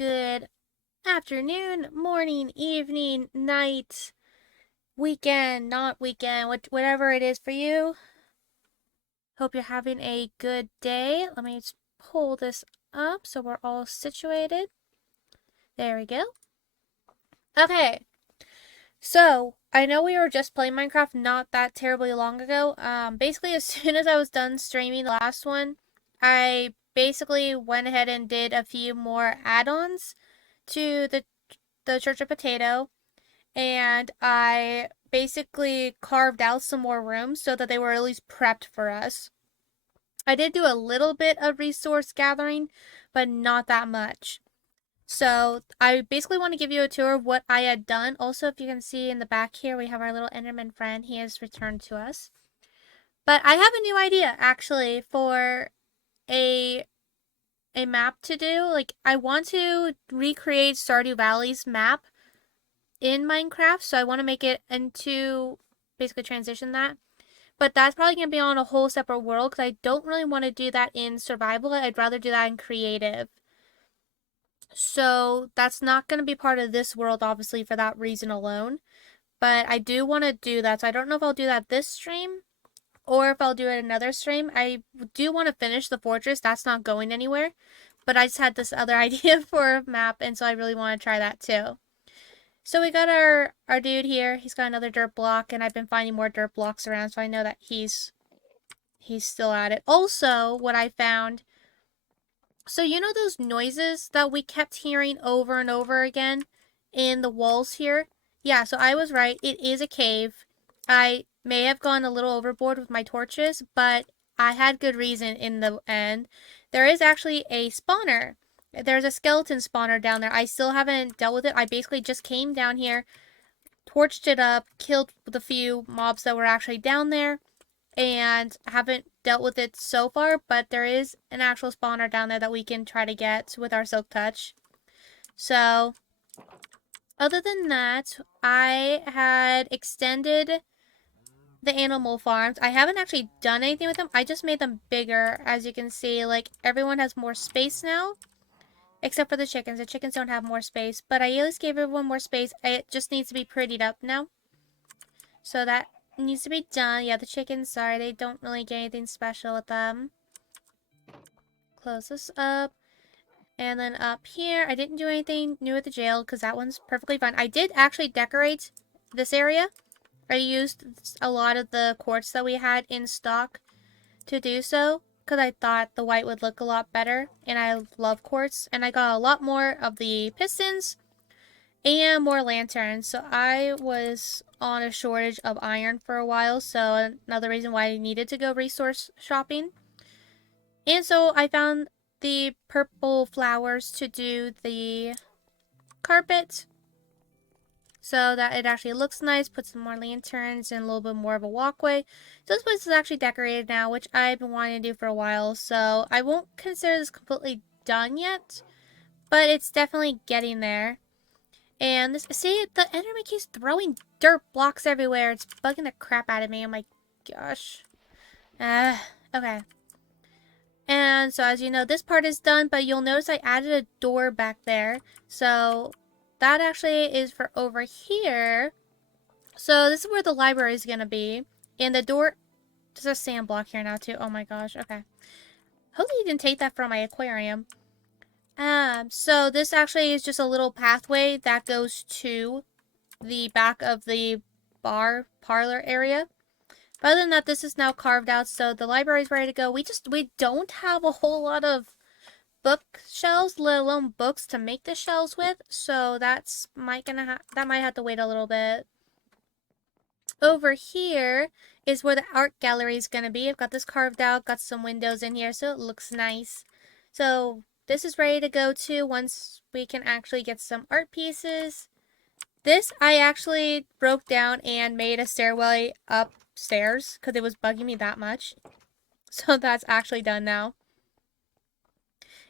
good afternoon, morning, evening, night, weekend, not weekend, whatever it is for you. Hope you're having a good day. Let me just pull this up so we're all situated. There we go. Okay, so I know we were just playing Minecraft not that terribly long ago. Basically, as soon as I was done streaming the last one, I basically went ahead and did a few more add-ons to the Church of Potato, and I basically carved out some more rooms so that they were at least prepped for us. I did do a little bit of resource gathering, but not that much. So I basically want to give you a tour of what I had done. Also, if you can see in the back here, we have our little Enderman friend. He has returned to us. But I have a new idea actually for a a map to do. Like I want to recreate Stardew Valley's map in Minecraft, so I want to make it into basically transition that. But that's probably going to be on a whole separate world because I don't really want to do that in survival. I'd rather do that in creative. So that's not going to be part of this world, obviously, for that reason alone. But I do want to do that. So I don't know if I'll do that this stream or if I'll do it another stream. I do want to finish the fortress. That's not going anywhere. But I just had this other idea for a map, and so I really want to try that too. So we got our dude here. He's got another dirt block, and I've been finding more dirt blocks around, so I know that he's still at it. Also, what I found, so you know those noises that we kept hearing over and over again in the walls here? Yeah, so I was right. It is a cave. I may have gone a little overboard with my torches, but I had good reason in the end. There is actually a spawner. There's a skeleton spawner down there. I still haven't dealt with it. I basically just came down here, torched it up, killed the few mobs that were actually down there, and haven't dealt with it so far, but there is an actual spawner down there that we can try to get with our silk touch. So, other than that, I had extended the animal farms. I haven't actually done anything with them. I just made them bigger. As you can see, like everyone has more space now. Except for the chickens. The chickens don't have more space. But I at least gave everyone more space. It just needs to be prettied up now. So that needs to be done. Yeah, the chickens, sorry, they don't really get anything special with them. Close this up. And then up here, I didn't do anything new at the jail because that one's perfectly fine. I did actually decorate this area. I used a lot of the quartz that we had in stock to do so because I thought the white would look a lot better, and I love quartz. And I got a lot more of the pistons and more lanterns. So I was on a shortage of iron for a while, so another reason why I needed to go resource shopping. And so I found the purple flowers to do the carpet so that it actually looks nice. Put some more lanterns and a little bit more of a walkway. So this place is actually decorated now, which I've been wanting to do for a while. So I won't consider this completely done yet, but it's definitely getting there. And this, see, the Enderman keeps throwing dirt blocks everywhere. It's bugging the crap out of me. Oh my gosh. Okay. And so as you know, this part is done, but you'll notice I added a door back there. So that actually is for over here. So this is where the library is going to be. And the door, there's a sand block here now too. Oh my gosh, okay. Hopefully you didn't take that from my aquarium. So this actually is just a little pathway that goes to the back of the bar parlor area. But other than that, this is now carved out, so the library's ready to go. We don't have a whole lot of bookshelves, let alone books to make the shelves with, so that might have to wait a little bit. Over here is where the art gallery is gonna be. I've got this carved out, got some windows in here, so it looks nice. So this is ready to go too once we can actually get some art pieces. This I actually broke down and made a stairway upstairs because it was bugging me that much. So that's actually done now.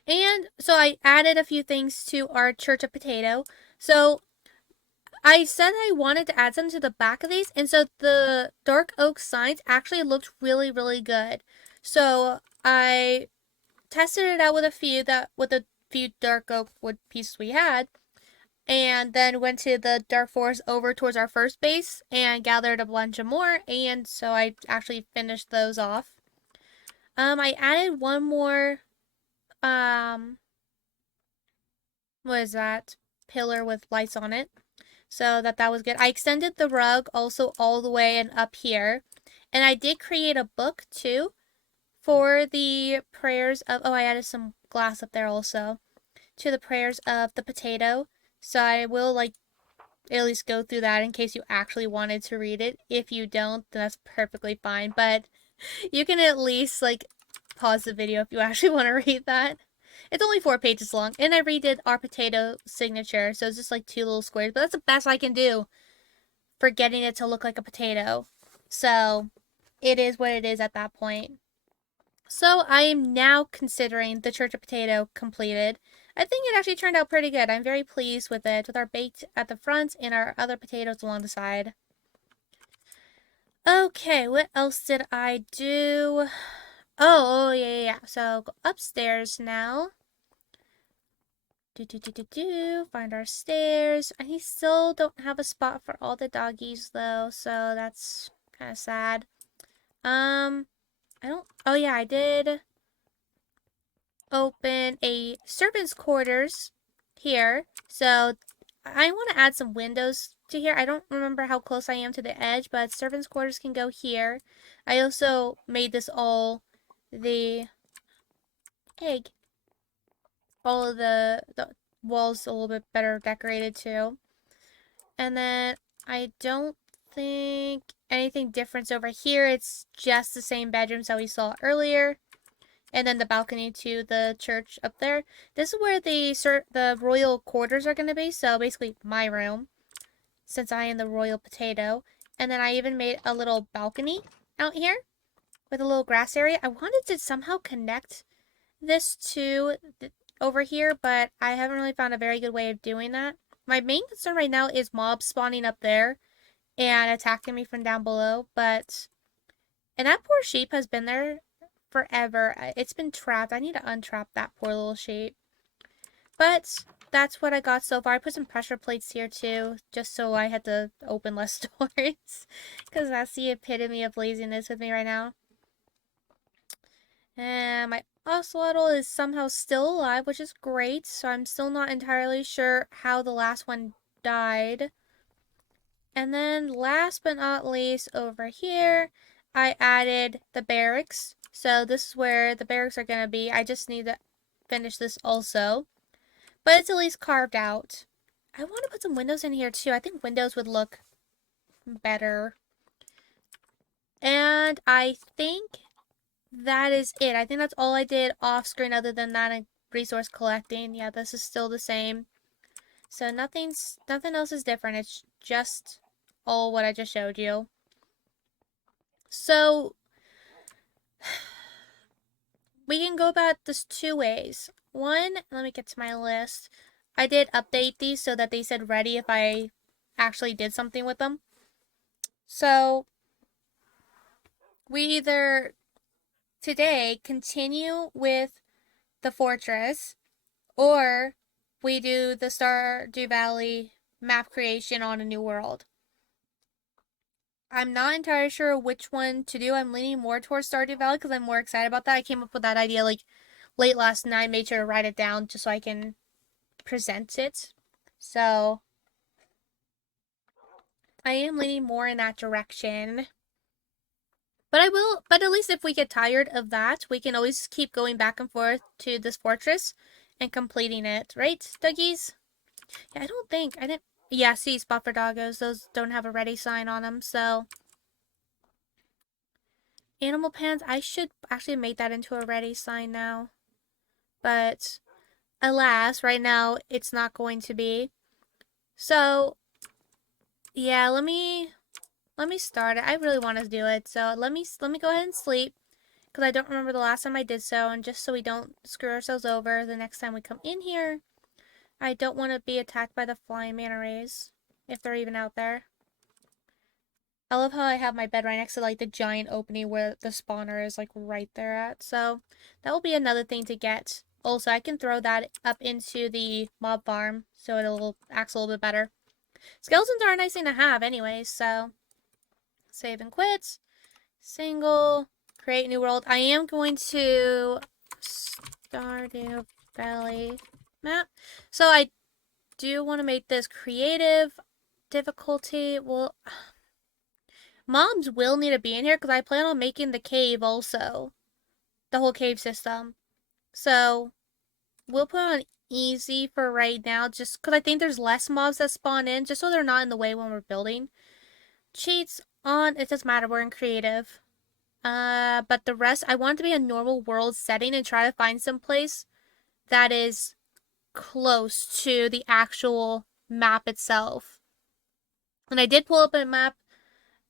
And so I added a few things to our Church of Potato. So I said I wanted to add some to the back of these, and so the dark oak signs actually looked really, really good. So I tested it out with a few with the few dark oak wood pieces we had, and then went to the dark forest over towards our first base and gathered a bunch of more, and so I actually finished those off. I added one more, um, what is that? Pillar with lights on it. So that was good. I extended the rug also all the way and up here. And I did create a book too for the prayers of, oh, I added some glass up there also, to the prayers of the potato. So I will like at least go through that in case you actually wanted to read it. If you don't, then that's perfectly fine. But you can at least like pause the video if you actually want to read that. It's only 4 pages long, and I redid our potato signature, so it's just like 2 little squares, but that's the best I can do for getting it to look like a potato. So it is what it is at that point. So I am now considering the Church of Potato completed. I think it actually turned out pretty good. I'm very pleased with it, with our baked at the front and our other potatoes along the side. Okay, what else did I do? Oh, yeah. So go upstairs now. Find our stairs. I still don't have a spot for all the doggies though, so that's kind of sad. I don't. Oh yeah, I did open a servant's quarters here, so I want to add some windows to here. I don't remember how close I am to the edge, but servant's quarters can go here. I also made this all the egg. All of the walls a little bit better decorated too. And then I don't think anything different over here. It's just the same bedrooms that we saw earlier. And then the balcony to the church up there. This is where the royal quarters are going to be. So basically my room, since I am the royal potato. And then I even made a little balcony out here with a little grass area. I wanted to somehow connect this to over here, but I haven't really found a very good way of doing that. My main concern right now is mobs spawning up there and attacking me from down below, and that poor sheep has been there forever. It's been trapped. I need to untrap that poor little sheep. But that's what I got so far. I put some pressure plates here too, just so I had to open less doors, because that's the epitome of laziness with me right now. And my ocelotl is somehow still alive, which is great. So I'm still not entirely sure how the last one died. And then last but not least, over here, I added the barracks. So this is where the barracks are going to be. I just need to finish this also. But it's at least carved out. I want to put some windows in here too. I think windows would look better. And I think that is it. I think that's all I did off screen other than that and resource collecting. Yeah, this is still the same. So nothing else is different. It's just all what I just showed you. So we can go about this 2 ways. One, let me get to my list. I did update these so that they said ready if I actually did something with them. So we either today continue with the fortress, or we do the Stardew Valley map creation on a new world. I'm not entirely sure which one to do. I'm leaning more towards Stardew Valley because I'm more excited about that. I came up with that idea like late last night. Made sure to write it down just so I can present it. So I am leaning more in that direction. But at least if we get tired of that, we can always keep going back and forth to this fortress and completing it, right, Duggies? Yeah, I didn't, yeah, see, spot for doggos, those don't have a ready sign on them, so. Animal pens, I should actually make that into a ready sign now. But, alas, right now, it's not going to be. So, yeah, let me start it. I really want to do it, so let me go ahead and sleep. Because I don't remember the last time I did so, and just so we don't screw ourselves over the next time we come in here. I don't want to be attacked by the flying manta rays, if they're even out there. I love how I have my bed right next to like the giant opening where the spawner is like right there at. So that will be another thing to get Also, I can throw that up into the mob farm so it'll act a little bit better. Skeletons are a nice thing to have anyway, so save and quit. Single, create new world. I am going to Stardew Valley map. So I do want to make this creative difficulty. Well, mobs will need to be in here because I plan on making the cave also. The whole cave system. So we'll put on easy for right now just because I think there's less mobs that spawn in just so they're not in the way when we're building. Cheats on, it doesn't matter, we're in creative. But the rest, I want it to be a normal world setting and try to find some place that is close to the actual map itself. And I did pull up a map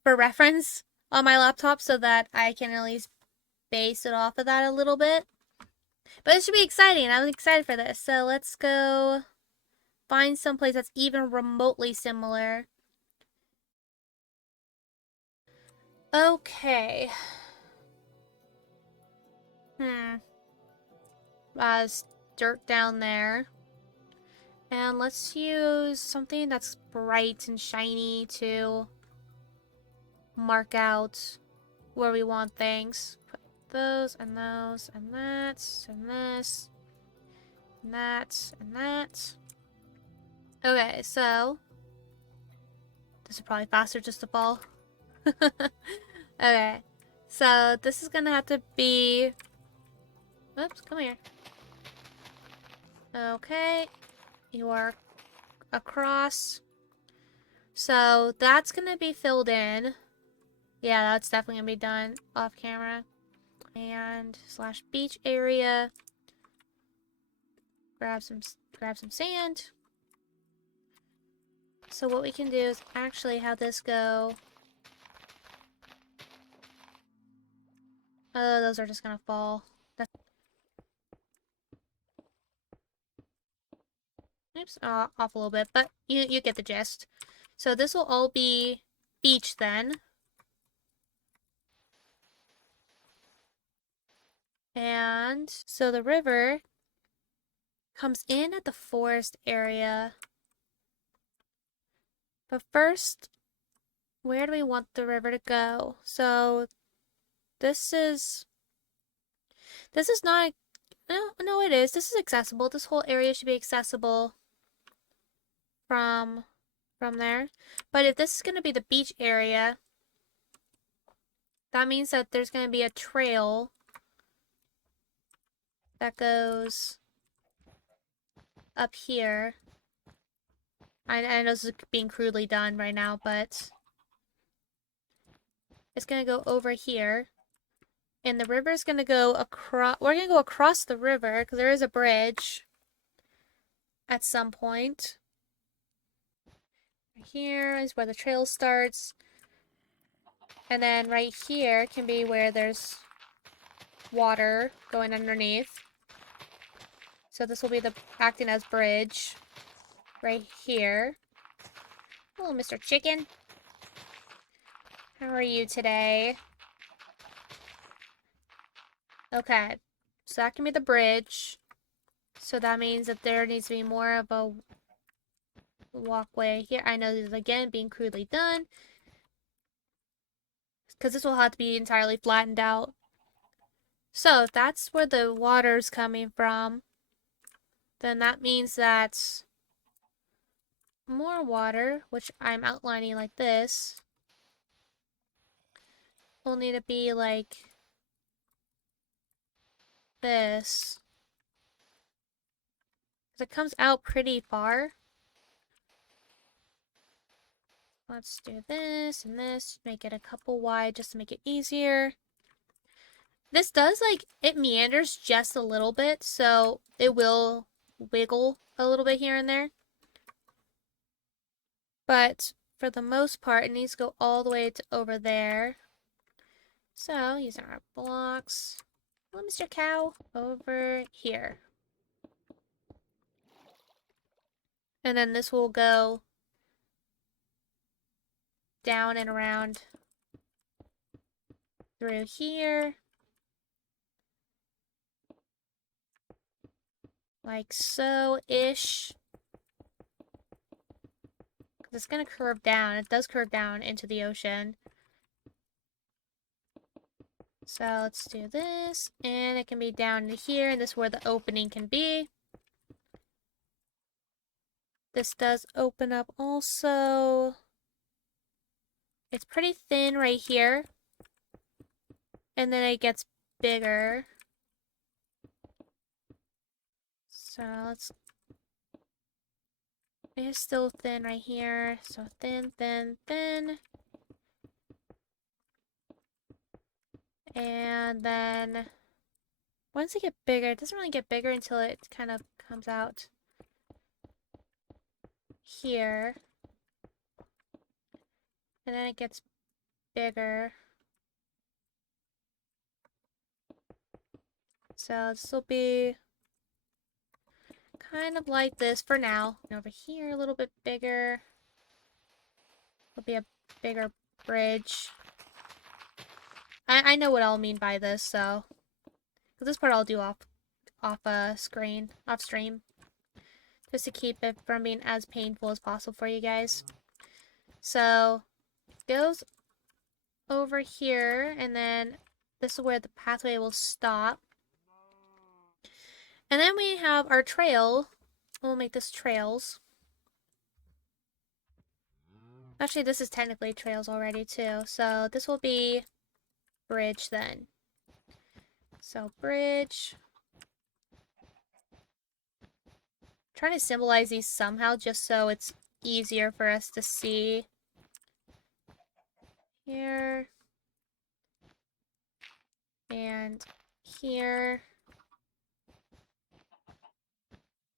for reference on my laptop so that I can at least base it off of that a little bit. But it should be exciting. I'm excited for this. So let's go find some place that's even remotely similar. Okay. There's dirt down there. And let's use something that's bright and shiny to mark out where we want things. Put those and those and that and this and that and that. Okay, so this is probably faster just to fall. Okay, so this is gonna have to be. Oops, come here. Okay, you are across. So that's gonna be filled in. Yeah, that's definitely gonna be done off camera. And slash beach area. Grab some sand. So what we can do is actually have this go. Oh, those are just gonna fall. Oops, off a little bit, but you get the gist. So this will all be beach then. And so the river comes in at the forest area. But first, where do we want the river to go? So this is not, no it is. This is accessible. This whole area should be accessible from there. But if this is going to be the beach area, that means that there's going to be a trail that goes up here. I know this is being crudely done right now, but it's going to go over here. And the river's going to go across. We're going to go across the river because there is a bridge at some point. Here is where the trail starts. And then right here can be where there's water going underneath. So this will be the acting as bridge right here. Hello, Mr. Chicken. How are you today? Okay, so that can be the bridge. So that means that there needs to be more of a walkway here. I know this is again being crudely done because this will have to be entirely flattened out. So if that's where the water's coming from, then that means that more water, which I'm outlining like this, will need to be like this. It comes out pretty far. Let's do this and this, make it a couple wide just to make it easier. This does, like, it meanders just a little bit, so it will wiggle a little bit here and there. But for the most part, it needs to go all the way to over there. So, using our blocks. Hello, Mr. Cow. Over here. And then this will go down and around through here. Like so-ish. It's gonna curve down. It does curve down into the ocean. So let's do this, and it can be down to here, and this is where the opening can be. This does open up also. It's pretty thin right here, and then it gets bigger. So it's still thin right here. So thin, thin, thin. And then once it gets bigger, it doesn't really get bigger until it kind of comes out here. And then it gets bigger. So this will be kind of like this for now. And over here, a little bit bigger. Will be a bigger bridge. I know what I'll mean by this, so. Because this part I'll do off stream. Just to keep it from being as painful as possible for you guys. So, it goes over here, and then this is where the pathway will stop. And then we have our trail. We'll make this trails. Actually, this is technically trails already too. So this will be bridge then. So bridge. I'm trying to symbolize these somehow just so it's easier for us to see. Here. And here.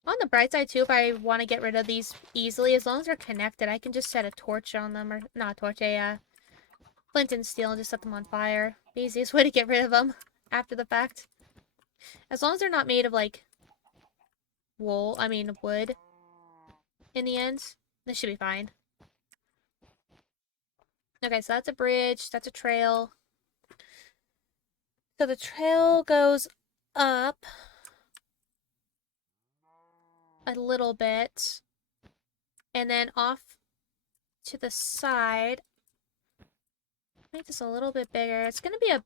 On the bright side too, if I want to get rid of these easily, as long as they're connected, I can just set a torch on them, or not a torch, a flint and steel, and just set them on fire. The easiest way to get rid of them after the fact. As long as they're not made of like wood in the end, this should be fine. Okay, so that's a bridge, that's a trail. So the trail goes up a little bit, and then off to the side. Make this a little bit bigger. It's going to be a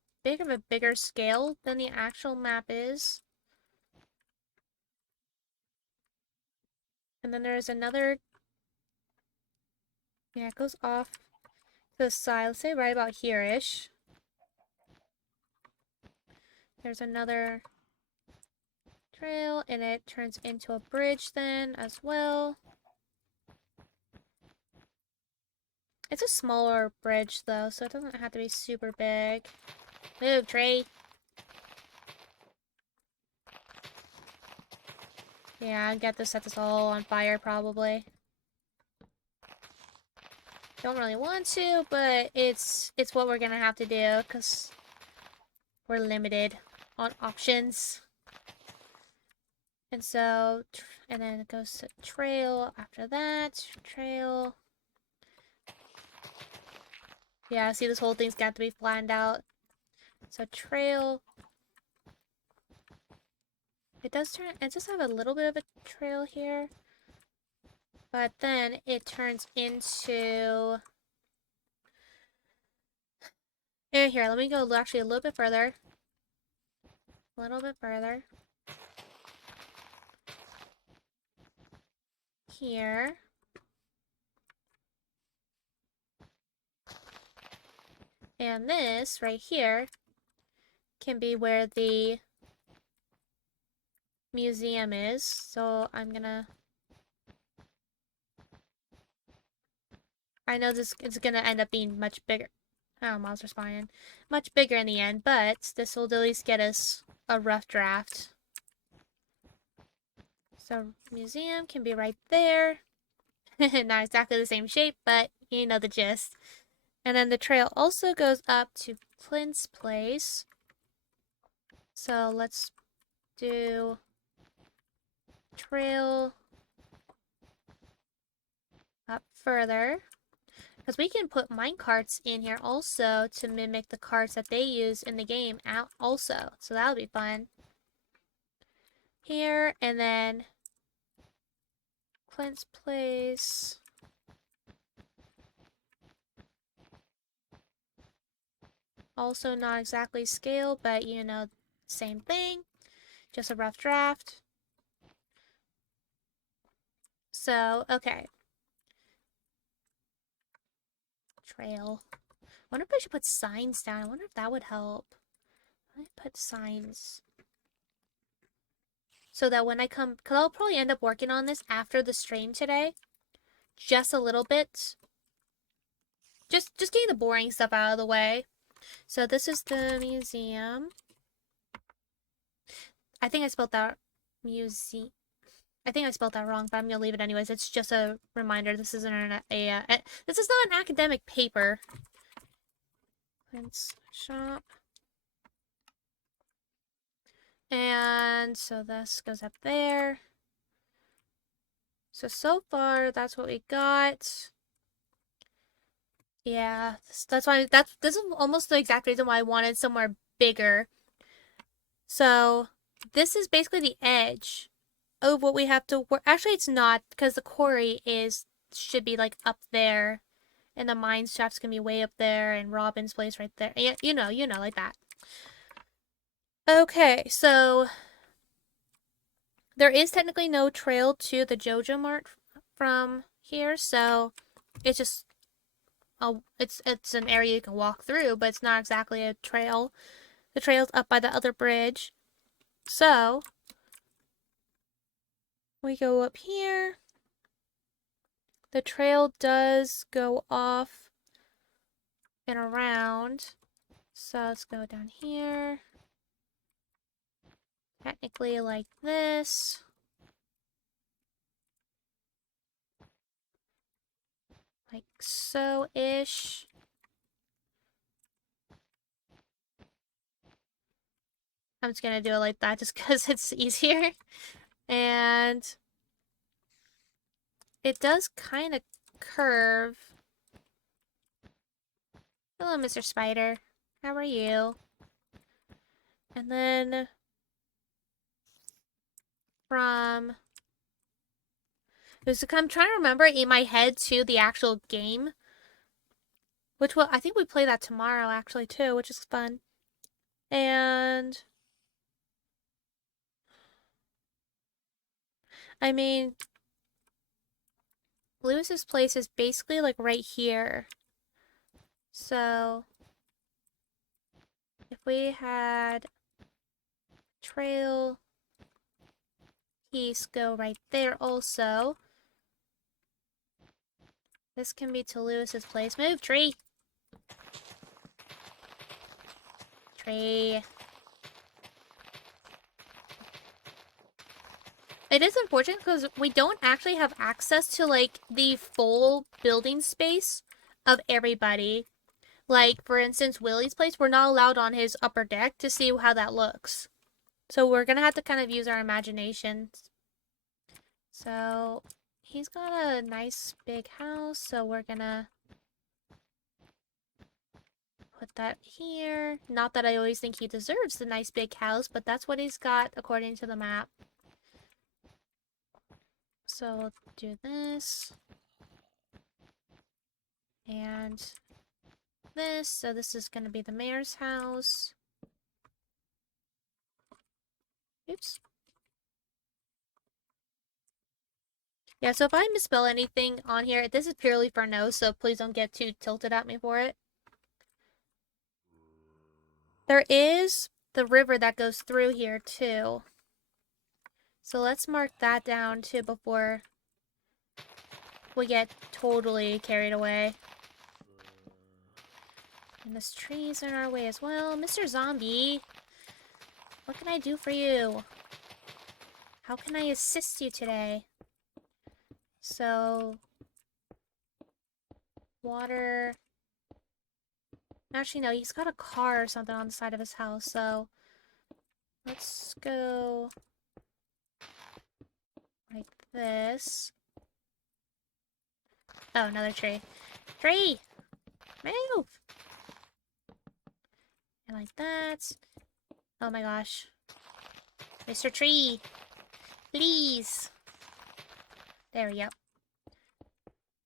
bigger scale than the actual map is. And then there's another, yeah, it goes off to the side. Let's say right about here-ish. There's another trail, and it turns into a bridge then as well. It's a smaller bridge though, so it doesn't have to be super big. Move, tree. Yeah, I get to set this all on fire probably. Don't really want to, but it's what we're gonna have to do because we're limited on options. And so, and then it goes to trail after that. Trail. Yeah, see, this whole thing's got to be flattened out. So trail. It does have a little bit of a trail here. But then it turns into... Here, let me go actually a little bit further. A little bit further. Here. And this right here can be where the museum is. So I'm gonna... I know this is gonna end up being much bigger. Oh, miles are spawning. Much bigger in the end, but this will at least get us a rough draft. So museum can be right there. Not exactly the same shape, but you know the gist. And then the trail also goes up to Clint's place. So let's do trail up further. Because we can put minecarts in here also to mimic the carts that they use in the game out also. So that'll be fun. here, and then Clint's place. Also not exactly scale, but you know, same thing. Just a rough draft. So, okay. Trail. I wonder if I should put signs down. I wonder if that would help. I put signs. So that when I come, because I'll probably end up working on this after the stream today. Just a little bit. Just getting the boring stuff out of the way. So this is the museum. I think I spelled that museum. I think I spelled that wrong, but I'm gonna leave it anyways. It's just a reminder. This isn't this is not an academic paper. Let's shop. And so this goes up there. So far that's what we got. Yeah, that's why this is almost the exact reason why I wanted somewhere bigger. So this is basically the edge of what we have to work. Actually, it's not because the quarry should be like up there, and the mine shaft's gonna be way up there, and Robin's place right there. Yeah, you know, like that. Okay, so there is technically no trail to the JoJo Mart from here, so it's just it's an area you can walk through, but it's not exactly a trail. The trail's up by the other bridge. So we go up here. The trail does go off and around. So let's go down here. Technically like this. Like so-ish. I'm just gonna do it like that just because it's easier. And it does kind of curve. Hello, Mr. Spider. How are you? And then from... I'm trying to remember in my head, too, the actual game. I think we play that tomorrow, actually, too, which is fun. And... I mean... Lewis's place is basically, like, right here. So... if we had... trail... piece go right there also. This can be to Lewis's place. Move, tree! Tree. It is unfortunate because we don't actually have access to, like, the full building space of everybody. Like, for instance, Willie's place, we're not allowed on his upper deck to see how that looks. So we're gonna have to kind of use our imaginations. So, he's got a nice big house, so we're gonna put that here. Not that I always think he deserves the nice big house, but that's what he's got according to the map. So we'll do this. And this. So this is going to be the mayor's house. Oops. Yeah, so if I misspell anything on here, this is purely for no, so please don't get too tilted at me for it. There is the river that goes through here too. So let's mark that down too before we get totally carried away. And this tree's in our way as well. Mr. Zombie, what can I do for you? How can I assist you today? So, water. Actually, no, he's got a car or something on the side of his house, so let's go like this. Oh, another tree. Tree! Move! And like that. Oh my gosh. Mr. Tree! Please. There we go.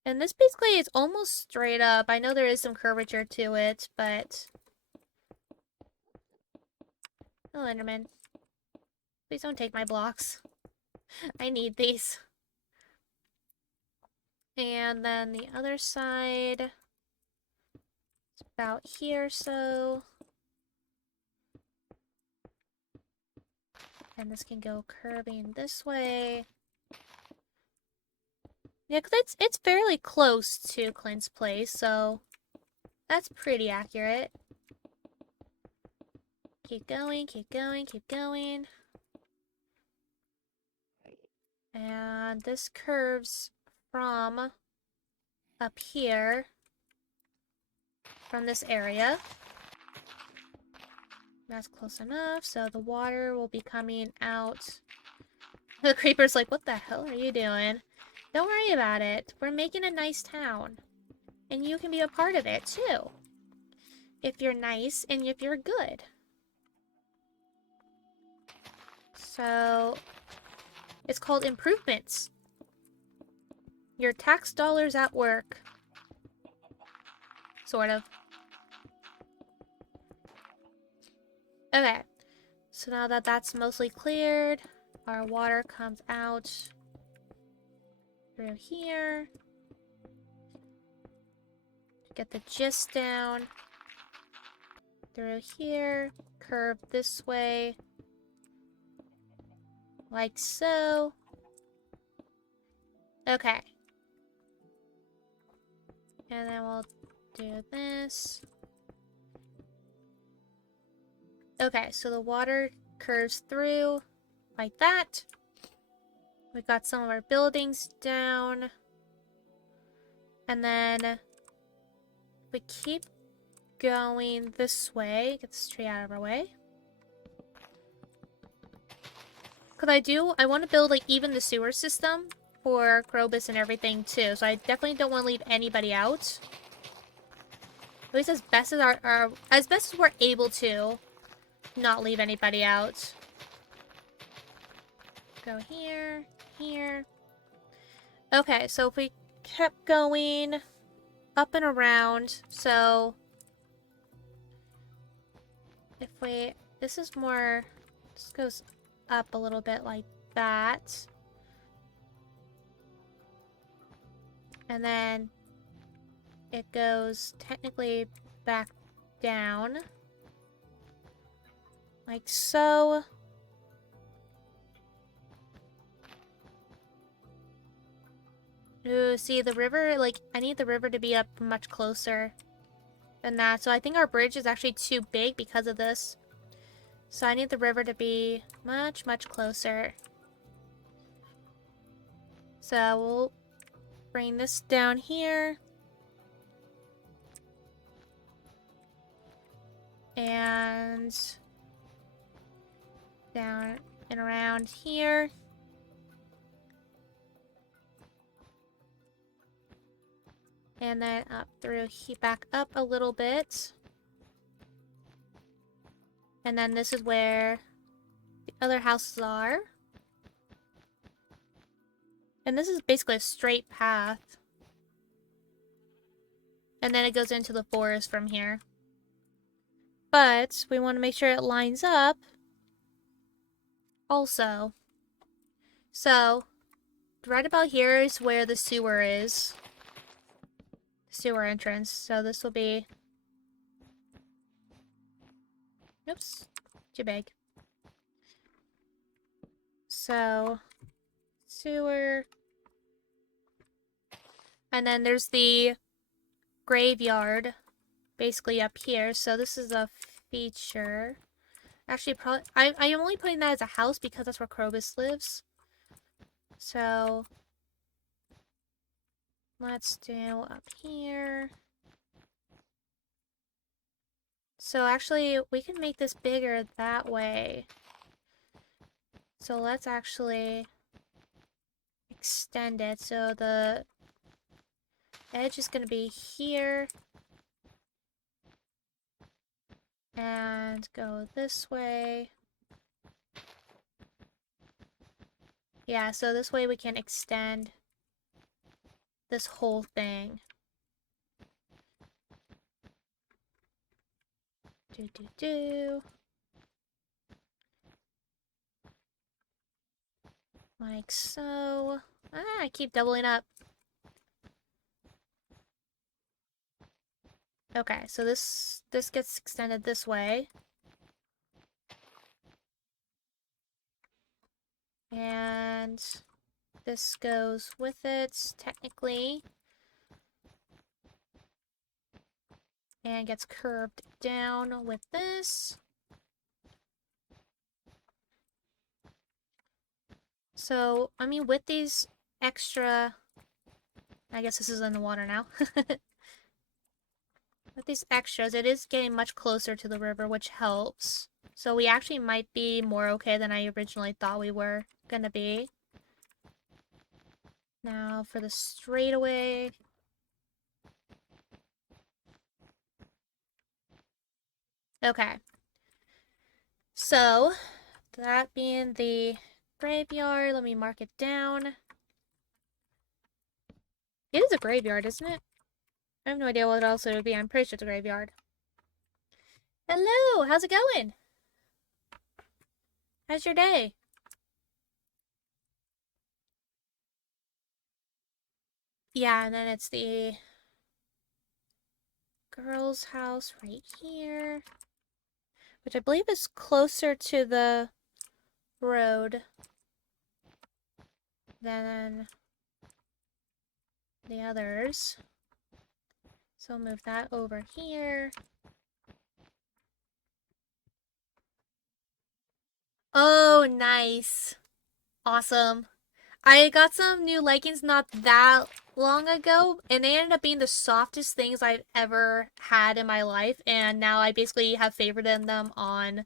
And this basically is almost straight up. I know there is some curvature to it, but... Oh, Enderman. Please don't take my blocks. I need these. And then the other side... It's about here, so... And this can go curving this way. Yeah, because it's fairly close to Clint's place, so that's pretty accurate. Keep going, keep going, keep going. And this curves from up here, from this area. That's close enough, so the water will be coming out. The creeper's like, what the hell are you doing? Don't worry about it. We're making a nice town. And you can be a part of it, too. If you're nice and if you're good. So, it's called improvements. Your tax dollars at work. Sort of. Okay. So now that that's mostly cleared, our water comes out through here. Get the gist down. Through here. Curve this way. Like so. Okay. And then we'll do this. Okay, so the water curves through like that. We got some of our buildings down. And then we keep going this way. Get this tree out of our way. Because I want to build like even the sewer system for Krobus and everything too. So I definitely don't want to leave anybody out. At least as best as we're able to not leave anybody out. Go here, here. Okay, so if we kept going up and around, so if we, this is more, this goes up a little bit like that. And then it goes technically back down. Like so. Ooh, see the river, like, I need the river to be up much closer than that. So I think our bridge is actually too big because of this. So I need the river to be much, much closer. So we'll bring this down here. And down and around here. And then up through, back up a little bit. And then this is where the other houses are. And this is basically a straight path. And then it goes into the forest from here. But we want to make sure it lines up also. So, right about here is where the sewer is. Sewer entrance. So this will be... Oops. Too big. So, sewer. And then there's the graveyard, basically up here. So this is a feature. Actually, probably I'm only putting that as a house because that's where Krobus lives. So let's do up here. So actually, we can make this bigger that way. So let's actually extend it. So the edge is going to be here. And go this way. Yeah, so this way we can extend this whole thing. Do. Like so. I keep doubling up. Okay, so this gets extended this way. And this goes with it, technically. And gets curved down with this. So, I mean, with these extra... I guess this is in the water now. With these extras, it is getting much closer to the river, which helps. So we actually might be more okay than I originally thought we were gonna be. Now for the straightaway. Okay. So, that being the graveyard, let me mark it down. It is a graveyard, isn't it? I have no idea what else it would be. I'm pretty sure it's a graveyard. Hello, how's it going? How's your day? Yeah, and then it's the girl's house right here, which I believe is closer to the road than the others. So I'll move that over here. Oh, nice. Awesome. I got some new leggings not that long ago, and they ended up being the softest things I've ever had in my life, and now I basically have favorited them on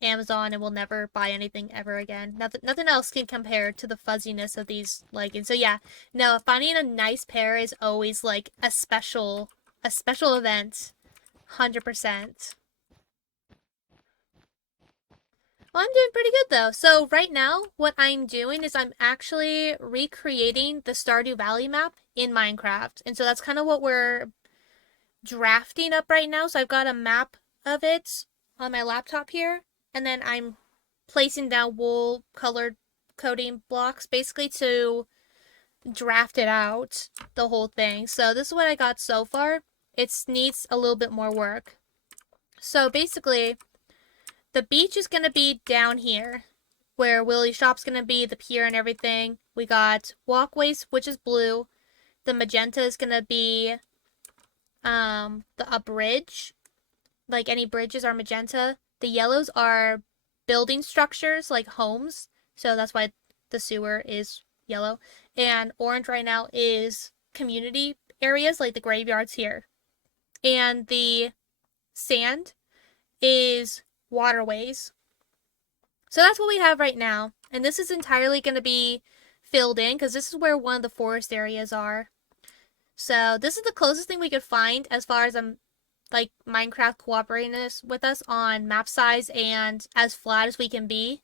Amazon and will never buy anything ever again. Nothing else can compare to the fuzziness of these leggings. So yeah, no, finding a nice pair is always like a special event. 100%. Well, I'm doing pretty good though. So right now, what I'm doing is I'm actually recreating the Stardew Valley map in Minecraft. And so that's kind of what we're drafting up right now. So I've got a map of it on my laptop here. And then I'm placing down wool colored coding blocks basically to draft it out, the whole thing. So this is what I got so far. It needs a little bit more work. So basically, the beach is going to be down here where Willie's shop's going to be, the pier and everything. We got walkways, which is blue. The magenta is going to be a bridge. Like any bridges are magenta. The yellows are building structures like homes. So that's why the sewer is yellow. And orange right now is community areas like the graveyards here. And the sand is waterways. So that's what we have right now. And this is entirely going to be filled in because this is where one of the forest areas are. So this is the closest thing we could find as far as like Minecraft cooperating with us on map size and as flat as we can be.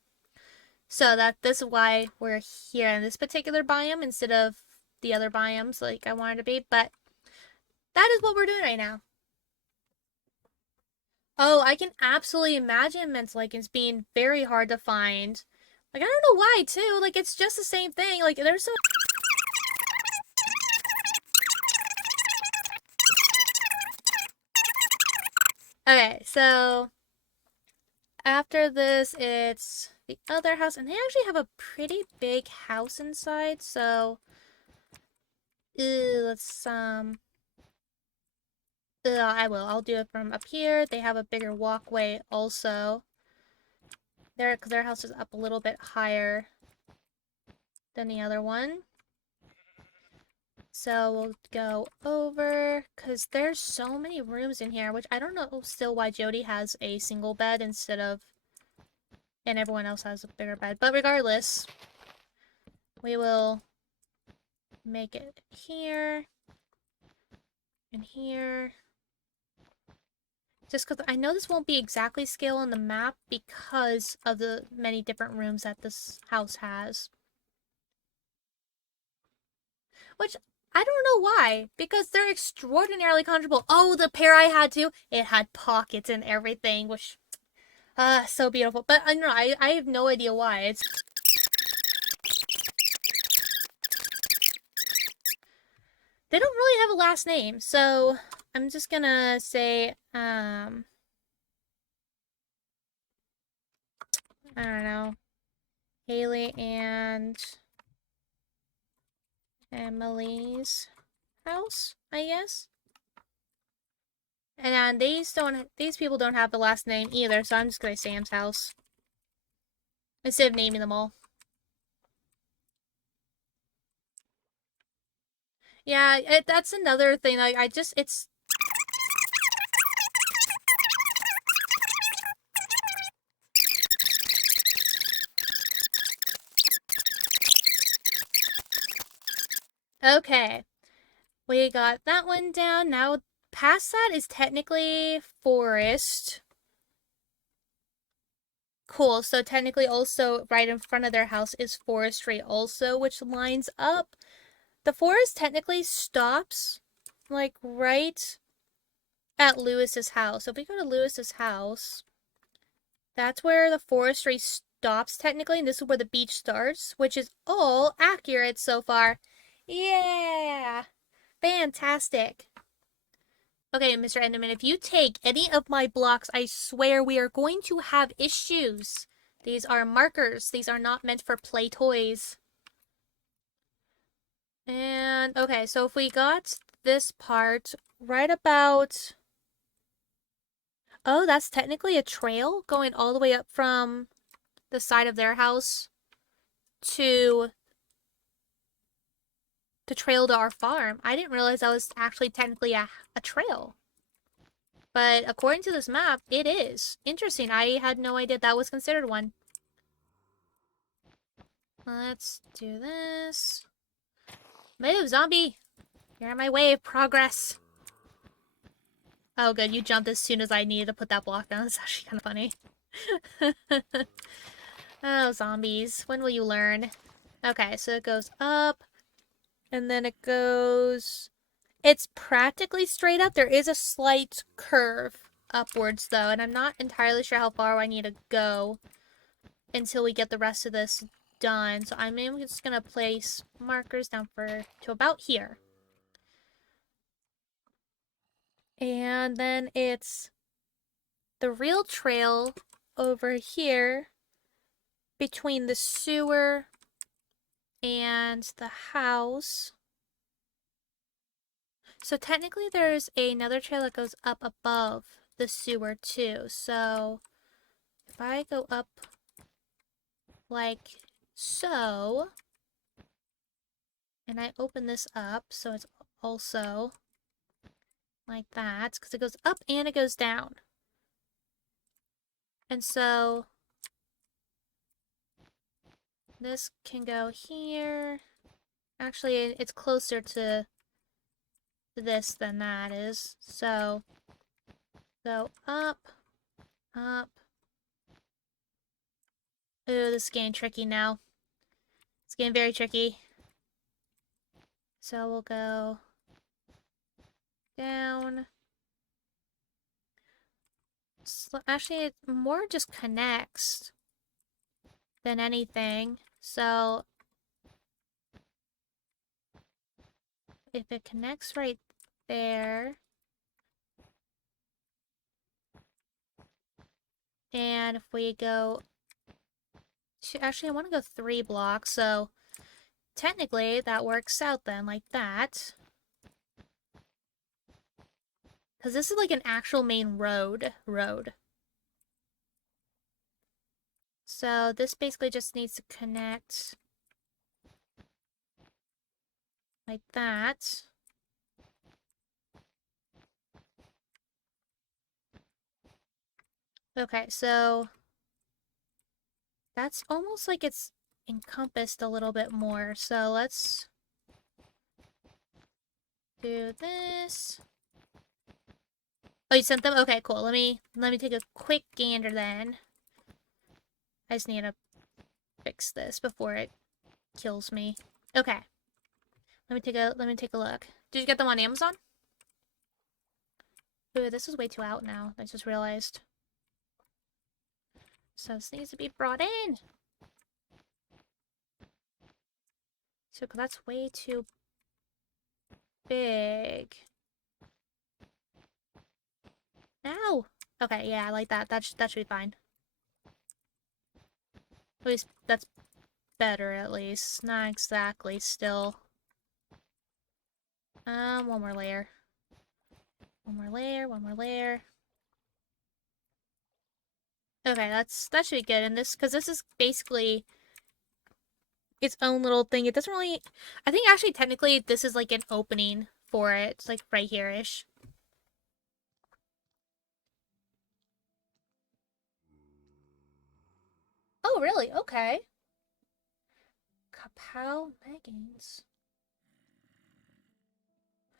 So this is why we're here in this particular biome instead of the other biomes like I wanted to be. But that is what we're doing right now. Oh, I can absolutely imagine Mentaligens being very hard to find. Like, I don't know why, too. Like, it's just the same thing. Like, there's some... Okay, so... After this, it's the other house. And they actually have a pretty big house inside, so... let's, I will. I'll do it from up here. They have a bigger walkway also. Because their house is up a little bit higher than the other one. So we'll go over, because there's so many rooms in here, which I don't know still why Jody has a single bed instead of, and everyone else has a bigger bed. But regardless, we will make it here and here. Just because I know this won't be exactly scale on the map because of the many different rooms that this house has. Which I don't know why, because they're extraordinarily comfortable. Oh, the pair I had too, it had pockets and everything, which so beautiful. But I don't know, I have no idea why. It's they don't really have a last name, so I'm just gonna say I don't know, Haley and Emily's house, I guess. And these people don't have the last name either, so I'm just gonna say Sam's house instead of naming them all. Yeah, that's another thing. I just it's okay. We got that one down. Now past that is technically forest. Cool. So technically also right in front of their house is forestry also, which lines up. The forest technically stops like right at Lewis's house. So if we go to Lewis's house, that's where the forestry stops technically, and this is where the beach starts, which is all accurate so far. Yeah! Fantastic. Okay, Mr. Enderman, if you take any of my blocks, I swear we are going to have issues. These are markers. These are not meant for play toys. And, okay, so if we got this part right about... Oh, that's technically a trail going all the way up from the side of their house to the trail to our farm. I didn't realize that was actually technically a trail. But according to this map, it is. Interesting. I had no idea that was considered one. Let's do this. Move, zombie! You're in my way of progress. Oh, good. You jumped as soon as I needed to put that block down. That's actually kind of funny. Oh, zombies. When will you learn? Okay, so it goes up. And then it goes... It's practically straight up. There is a slight curve upwards, though. And I'm not entirely sure how far I need to go until we get the rest of this done. So I'm just going to place markers down to about here. And then it's the real trail over here between the sewer and the house. So technically there's another trail that goes up above the sewer too. So if I go up like so, and I open this up so it's also like that, because it goes up and it goes down. And so this can go here. Actually, it's closer to this than that is. So go up, up. Ooh, this is getting tricky now. It's getting very tricky. So we'll go down. Actually, it more just connects than anything. So if it connects right there, and if we go to, actually I want to go 3 blocks, so technically that works out then, like that. Because this is like an actual main road. So this basically just needs to connect like that. Okay, so that's almost like it's encompassed a little bit more. So let's do this. Oh, you sent them? Okay, cool. Let me take a quick gander then. I just need to fix this before it kills me. Okay. Let me take a look. Did you get them on Amazon? Ooh, this is way too out now. I just realized. So this needs to be brought in. So that's way too big. Ow! Okay, yeah, I like that. That should be fine. At least that's better, at least. Not exactly still. One more layer. One more layer, one more layer. Okay, that should be good. And this, because this is basically its own little thing. It doesn't really, I think actually technically this is like an opening for it. It's like right here-ish. Oh, really? Okay. Kapow leggings.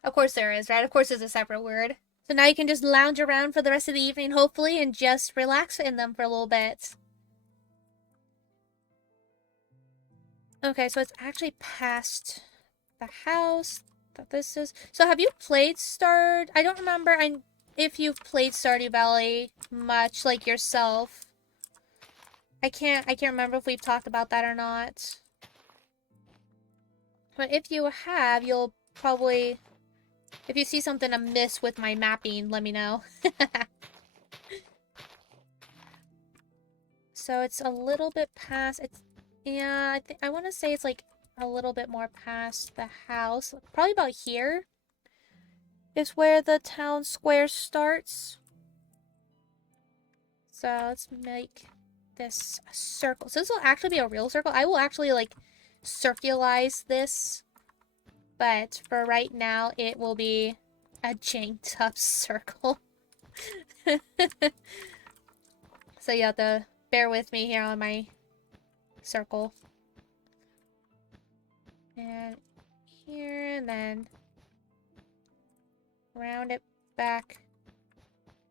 Of course there is, right? Of course there's a separate word. So now you can just lounge around for the rest of the evening, hopefully, and just relax in them for a little bit. Okay, so it's actually past the house that this is. So have you played I don't remember if you've played Stardew Valley much, like yourself. I can't remember if we've talked about that or not. But if you have, you'll probably, if you see something amiss with my mapping, let me know. So it's a little bit past, yeah, I want to say it's like a little bit more past the house. Probably about here is where the town square starts. So let's make this a circle. So this will actually be a real circle. I will actually like circularize this, but for right now it will be a janked up circle. So you have to bear with me here on my circle. And here, and then round it back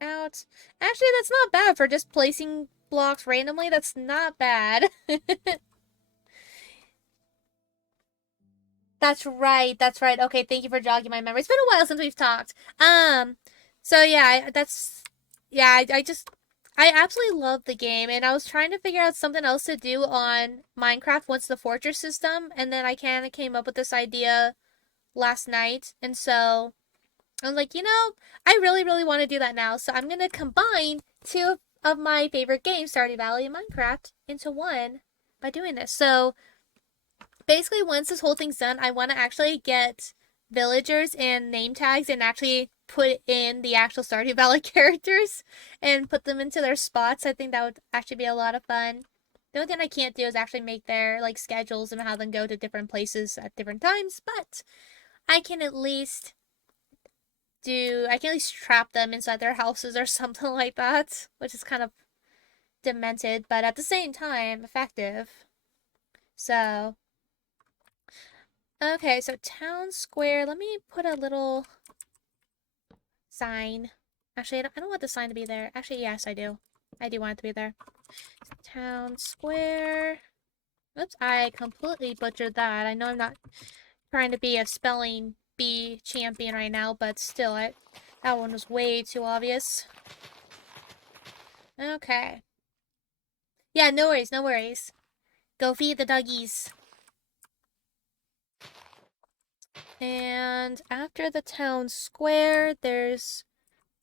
out. Actually, that's not bad for just placing blocks randomly. That's not bad. That's right. That's right. Okay, thank you for jogging my memory. It's been a while since we've talked. So yeah, I absolutely love the game, and I was trying to figure out something else to do on Minecraft once the fortress system, and then I kind of came up with this idea last night, and so I was like, I really, really want to do that now, so I'm gonna combine two of my favorite games, Stardew Valley and Minecraft, into one by doing this. So basically, once this whole thing's done, I want to actually get villagers and name tags and actually put in the actual Stardew Valley characters and put them into their spots. I think that would actually be a lot of fun. The only thing I can't do is actually make their like schedules and have them go to different places at different times, but I can at least trap them inside their houses or something like that, which is kind of demented, but at the same time effective. So okay, so town square. Let me put a little sign. Actually, I don't want the sign to be there. Actually, yes, I do. I do want it to be there. Town square. Oops, I completely butchered that. I know I'm not trying to be a spelling bee champion right now, but still, that one was way too obvious. Okay. Yeah, no worries, no worries. Go feed the doggies. And after the town square, there's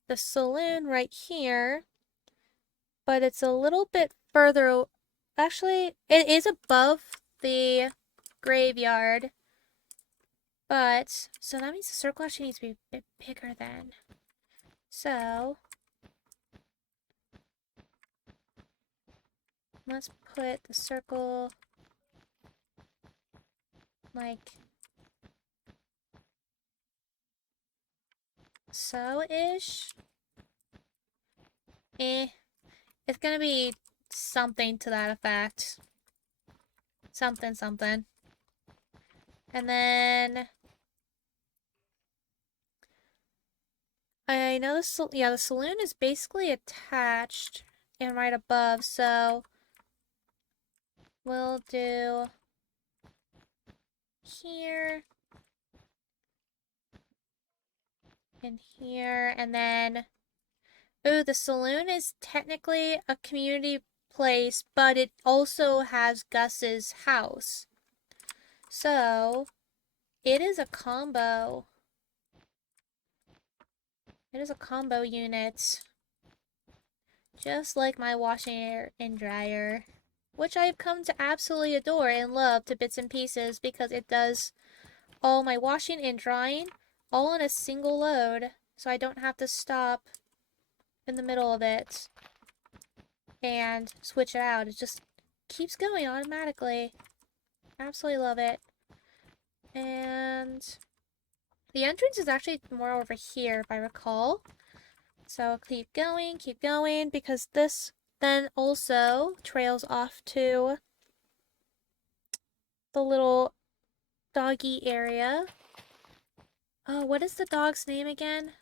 the saloon right here. But it's a little bit further. Actually, it is above the graveyard. But, so that means the circle actually needs to be a bit bigger then. So, let's put the circle like so-ish. It's gonna be something to that effect. Something, something. And then I know the saloon is basically attached and right above, so we'll do here in here. And then, ooh, the saloon is technically a community place, but it also has Gus's house. So, it is a combo. It is a combo unit. Just like my washer and dryer, which I've come to absolutely adore and love to bits and pieces because it does all my washing and drying all on a single load, so I don't have to stop in the middle of it and switch it out. It just keeps going automatically. Absolutely love it. And the entrance is actually more over here, if I recall. So keep going, because this then also trails off to the little doggy area. Oh, what is the dog's name again?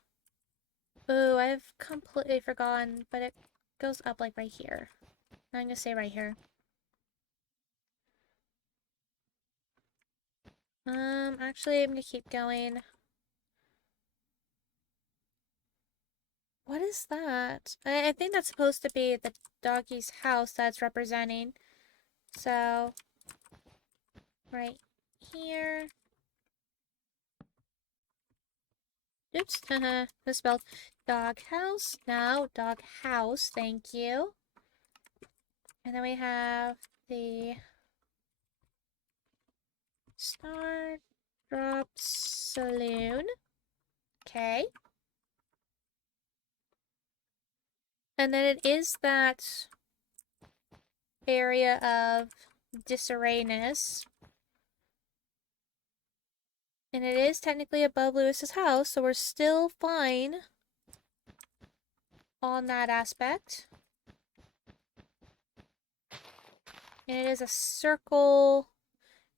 Oh, I've completely forgotten, but it goes up like right here. I'm gonna say right here. Actually, I'm gonna keep going. What is that? I think that's supposed to be the doggy's house that's representing. So, right here. Oops, misspelled. Dog house. No, dog house. Thank you. And then we have the Star Drop Saloon. Okay. And then it is that area of disarrayness. And it is technically above Lewis's house, so we're still fine on that aspect. And it is a circle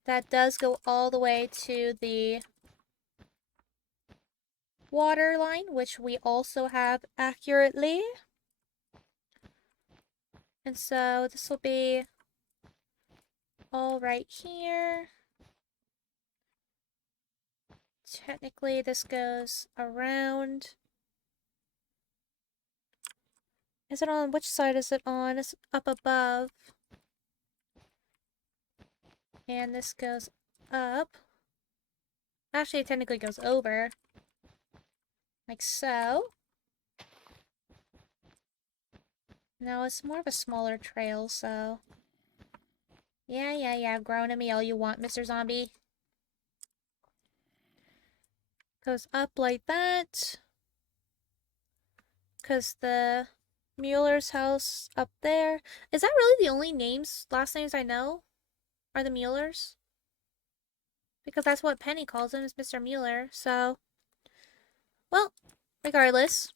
that does go all the way to the water line, which we also have accurately. And so this will be all right here. Technically, this goes around. Is it on? Which side is it on? It's up above. And this goes up. Actually, it technically goes over. Like so. No, it's more of a smaller trail, so... Yeah, groan at me all you want, Mr. Zombie. Goes up like that. Because the Mueller's house up there... Is that really the only last names I know? Are the Muellers? Because that's what Penny calls him, is Mr. Mueller, so... Well, regardless.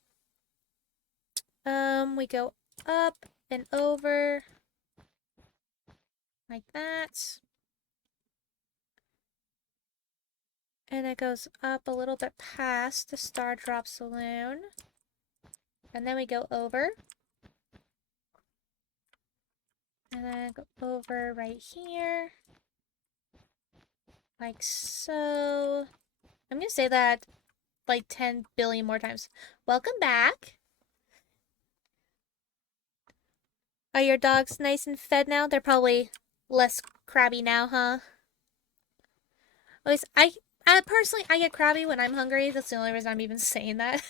We go up and over. Like that. And it goes up a little bit past the Star Drop Saloon. And then we go over. And then go over right here. Like so. I'm gonna say that like 10 billion more times. Welcome back. Are your dogs nice and fed now? They're probably less crabby now, huh? At least I personally, I get crabby when I'm hungry. That's the only reason I'm even saying that.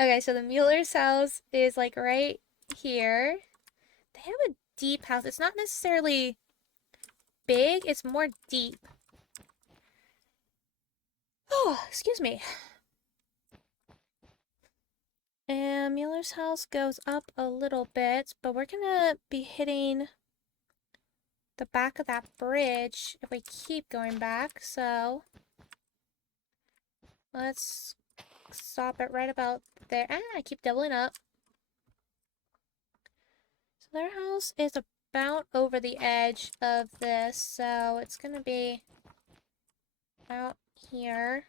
Okay, so the Mueller's house is like right here. They have a deep house. It's not necessarily big, it's more deep. Oh, excuse me. And Mueller's house goes up a little bit, but we're gonna be hitting the back of that bridge if we keep going back, so let's stop it right about there. Ah, I keep doubling up. So their house is about over the edge of this, so it's gonna be out here.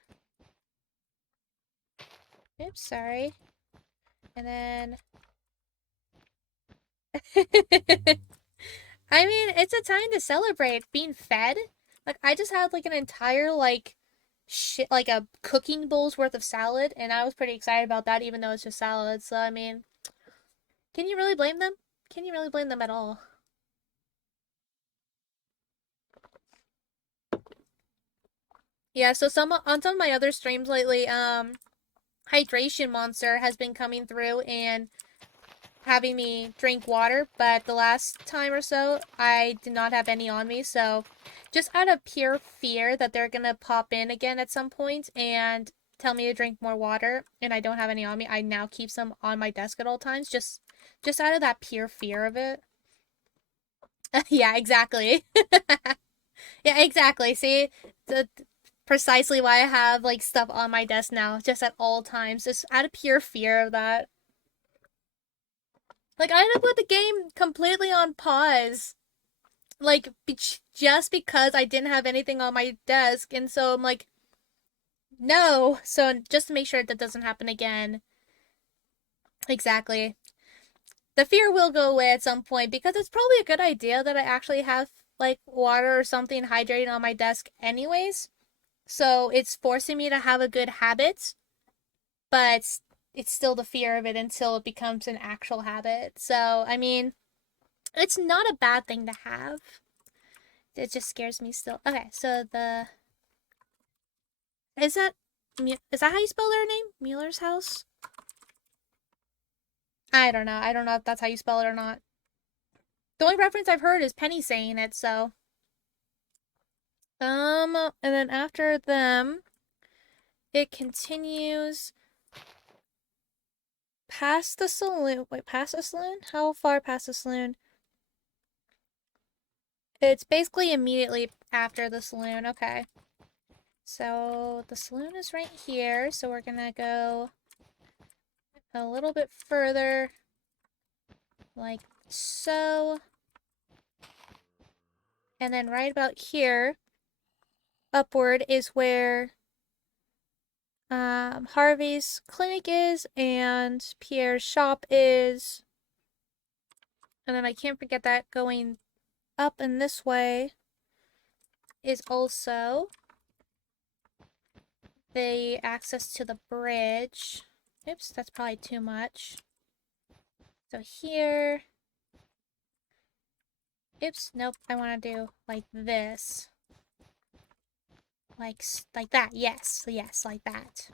Oops, sorry. And then... I mean, it's a time to celebrate being fed. Like, I just had, like, an entire, like, shit, like a cooking bowl's worth of salad, and I was pretty excited about that, even though it's just salad. So I mean, can you really blame them? Can you really blame them at all? Yeah. So some on some of my other streams lately, Hydration Monster has been coming through and having me drink water, but the last time or so, I did not have any on me. So, just out of pure fear that they're gonna pop in again at some point and tell me to drink more water, and I don't have any on me, I now keep some on my desk at all times, just out of that pure fear of it. Yeah, exactly. Yeah, exactly. See, the precisely why I have like stuff on my desk now, just at all times, just out of pure fear of that. Like I had to put the game completely on pause, like just because I didn't have anything on my desk, and so I'm like, no. So just to make sure that doesn't happen again. Exactly. The fear will go away at some point because it's probably a good idea that I actually have like water or something hydrating on my desk anyways. So it's forcing me to have a good habit, but it's still the fear of it until it becomes an actual habit. So, I mean, it's not a bad thing to have. It just scares me still. Okay, so the is that is that how you spell their name? Mueller's house? I don't know. I don't know if that's how you spell it or not. The only reference I've heard is Penny saying it, so and then after them, it continues past the saloon. Wait, past the saloon? How far past the saloon? It's basically immediately after the saloon. Okay. So the saloon is right here, so we're gonna go a little bit further, like so. And then right about here, upward, is where Harvey's clinic is and Pierre's shop is. And then I can't forget that going up in this way is also the access to the bridge. Oops, that's probably too much. So here. Oops, nope, I want to do like this. Like that, yes, yes, like that.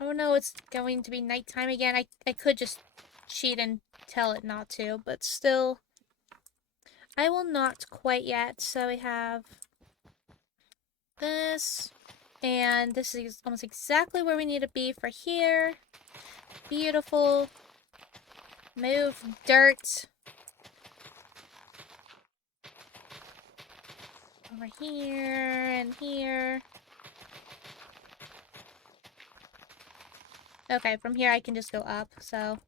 Oh no, it's going to be nighttime again. I could just cheat and tell it not to, but still, I will not quite yet. So we have this, and this is almost exactly where we need to be for here. Beautiful. Move dirt. Over here and here. Okay, from here I can just go up, so.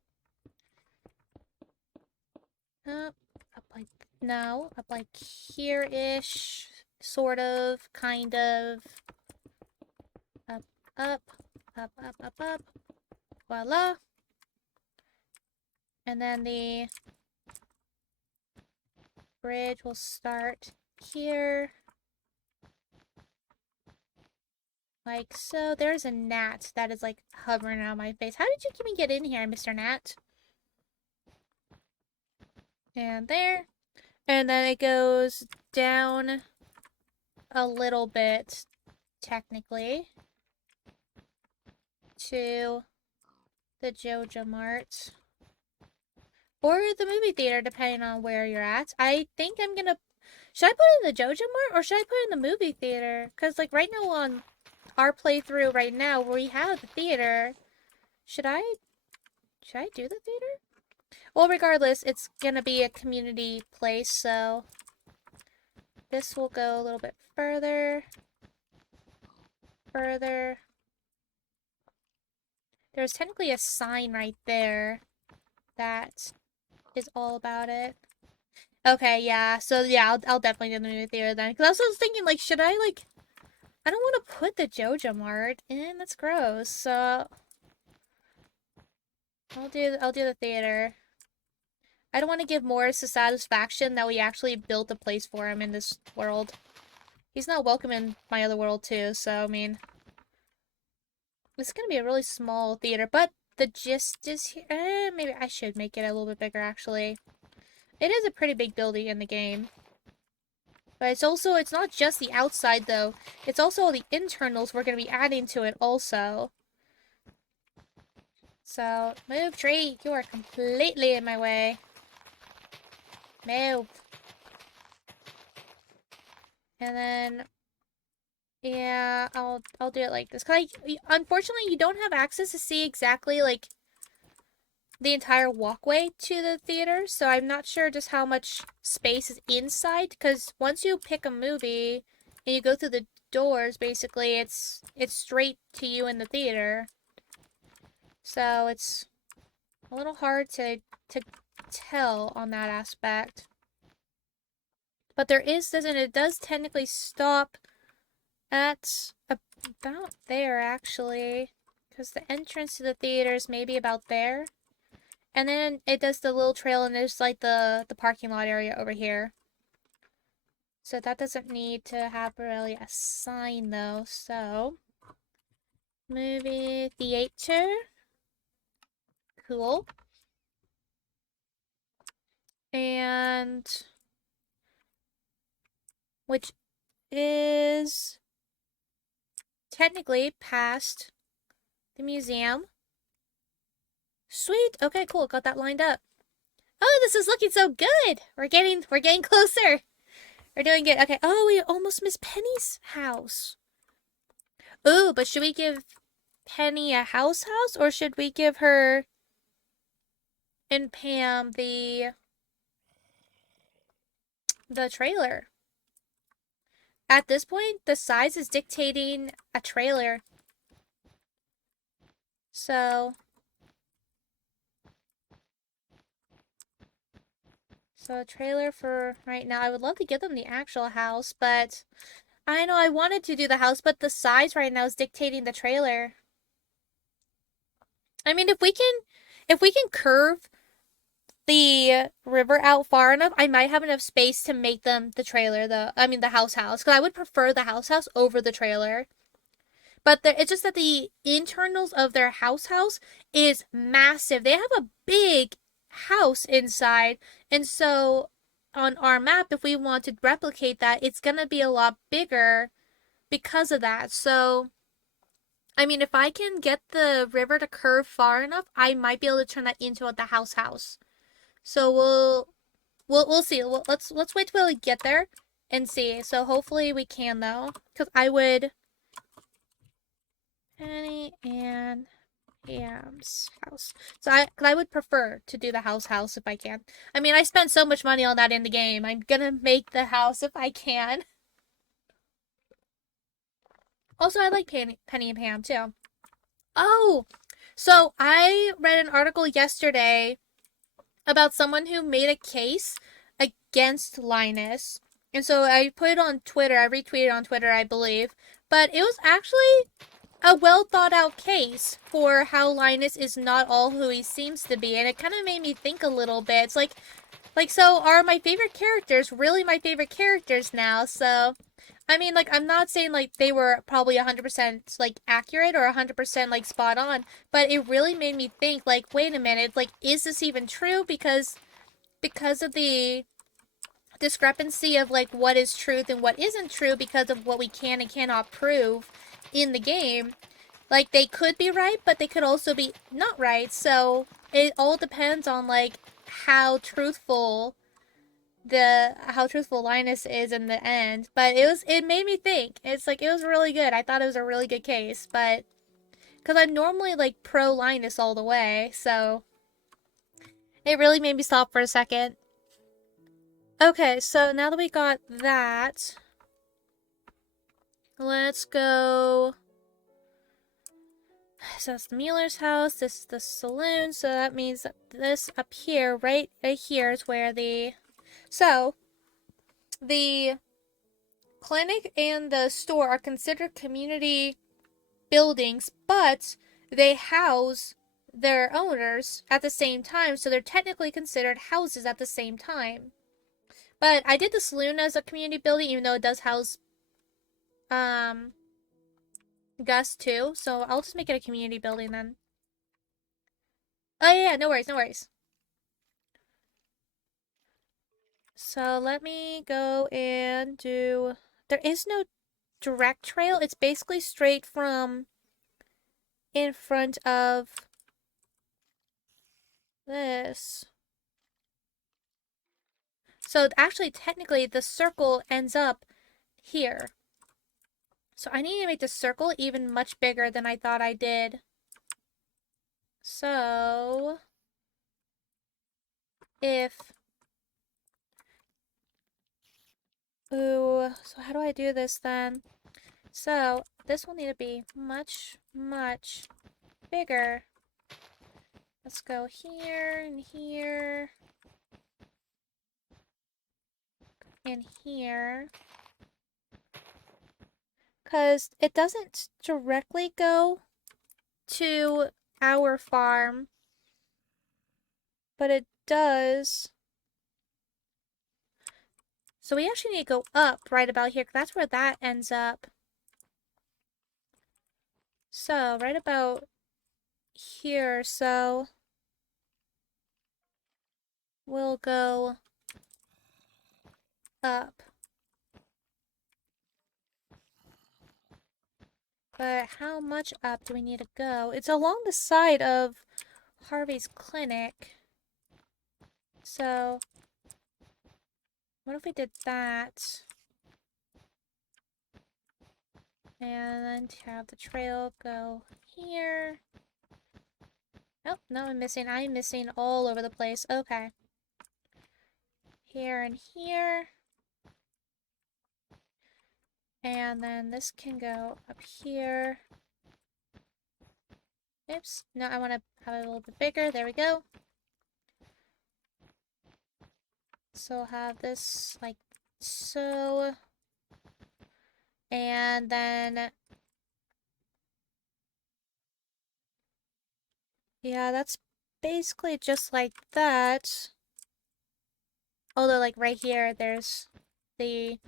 Up, up like, no, up like here-ish. Sort of, kind of. Up, up, up, up, up, up. Voila. And then the bridge will start here. Like so. There's a gnat that is like hovering around my face. How did you even get in here, Mr. Gnat? And there. And then it goes down a little bit, technically, to the Joja Mart. Or the movie theater, depending on where you're at. I think I'm gonna. Should I put it in the Joja Mart or should I put it in the movie theater? Because, like, right now on our playthrough right now, where we have the theater, should I. Should I do the theater? Well, regardless, it's gonna be a community place, so. This will go a little bit further. Further. There's technically a sign right there that is all about it. Okay, yeah. So yeah, I'll definitely do the movie theater then. Because I was just thinking, like, should I like? I don't want to put the Joja Mart in. That's gross. So I'll do the theater. I don't want to give Morris the satisfaction that we actually built a place for him in this world. He's not welcome in my other world too, so I mean, it's gonna be a really small theater, but the gist is here. Maybe I should make it a little bit bigger actually. It is a pretty big building in the game. But it's not just the outside though. It's also all the internals we're gonna be adding to it also. So, move tree, you are completely in my way. Move. And then yeah, I'll do it like this. Cause unfortunately you don't have access to see exactly like the entire walkway to the theater, so I'm not sure just how much space is inside, because once you pick a movie and you go through the doors, basically it's straight to you in the theater. So it's a little hard to tell on that aspect. But there is this, and it does technically stop at about there actually, because the entrance to the theater is maybe about there. And then it does the little trail, and there's like the parking lot area over here. So that doesn't need to have really a sign though. So movie theater. Cool. And which is technically past the museum. Sweet. Okay, cool. Got that lined up. Oh, this is looking so good. We're getting closer. We're doing good. Okay. Oh, we almost missed Penny's house. Ooh, but should we give Penny a house, or should we give her and Pam the trailer? At this point, the size is dictating a trailer. So a trailer for right now. I would love to give them the actual house, but I know I wanted to do the house, but the size right now is dictating the trailer. I mean, if we can curve the river out far enough, I might have enough space to make them the trailer, the house, because I would prefer the house over the trailer. But it's just that the internals of their house is massive. They have a big house inside, and so on our map, if we want to replicate that, it's gonna be a lot bigger because of that. So I mean, if I can get the river to curve far enough, I might be able to turn that into the house. So we'll see. Let's wait till we get there and see. So hopefully we can though, because I would Penny and Pam's house. So I would prefer to do the house if I can. I mean, I spent so much money on that in the game. I'm gonna make the house if I can. Also, I like Penny and Pam too. Oh, so I read an article yesterday about someone who made a case against Linus. And so I put it on Twitter. I retweeted on Twitter, I believe. But it was actually a well thought out case for how Linus is not all who he seems to be. And it kind of made me think a little bit. It's like, so are my favorite characters really my favorite characters now? So I mean, like, I'm not saying like they were probably 100% like accurate or 100% like spot on, but it really made me think like, wait a minute, like, is this even true? Because of the discrepancy of like what is truth and what isn't true because of what we can and cannot prove in the game. Like, they could be right, but they could also be not right. So it all depends on like how truthful Linus is in the end. But it made me think. It's like, it was really good. I thought it was a really good case, but because I'm normally like pro Linus all the way, so it really made me stop for a second. Okay, so now that we got that, let's go. So that's the Mueller's house. This is the saloon. So that means that this up here, right here, is where the clinic and the store are considered community buildings, but they house their owners at the same time, so they're technically considered houses at the same time. But I did the saloon as a community building, even though it does house um Gus too, so I'll just make it a community building then. Oh yeah, no worries, no worries. So let me go and do. There is no direct trail. It's basically straight from in front of this. So actually, technically, the circle ends up here. So I need to make the circle even much bigger than I thought I did. So if ooh, so how do I do this then? So this will need to be much, much bigger. Let's go here and here and here. Because it doesn't directly go to our farm, but it does. So we actually need to go up right about here, 'cause that's where that ends up. So, right about here, so we'll go up. But how much up do we need to go? It's along the side of Harvey's clinic. So, what if we did that? And then to have the trail go here. Oh, no, I'm missing all over the place. Okay. Here and here. And then this can go up here. Oops. No, I want to have it a little bit bigger. There we go. So I'll have this like so. And then, yeah, that's basically just like that. Although, like right here, there's the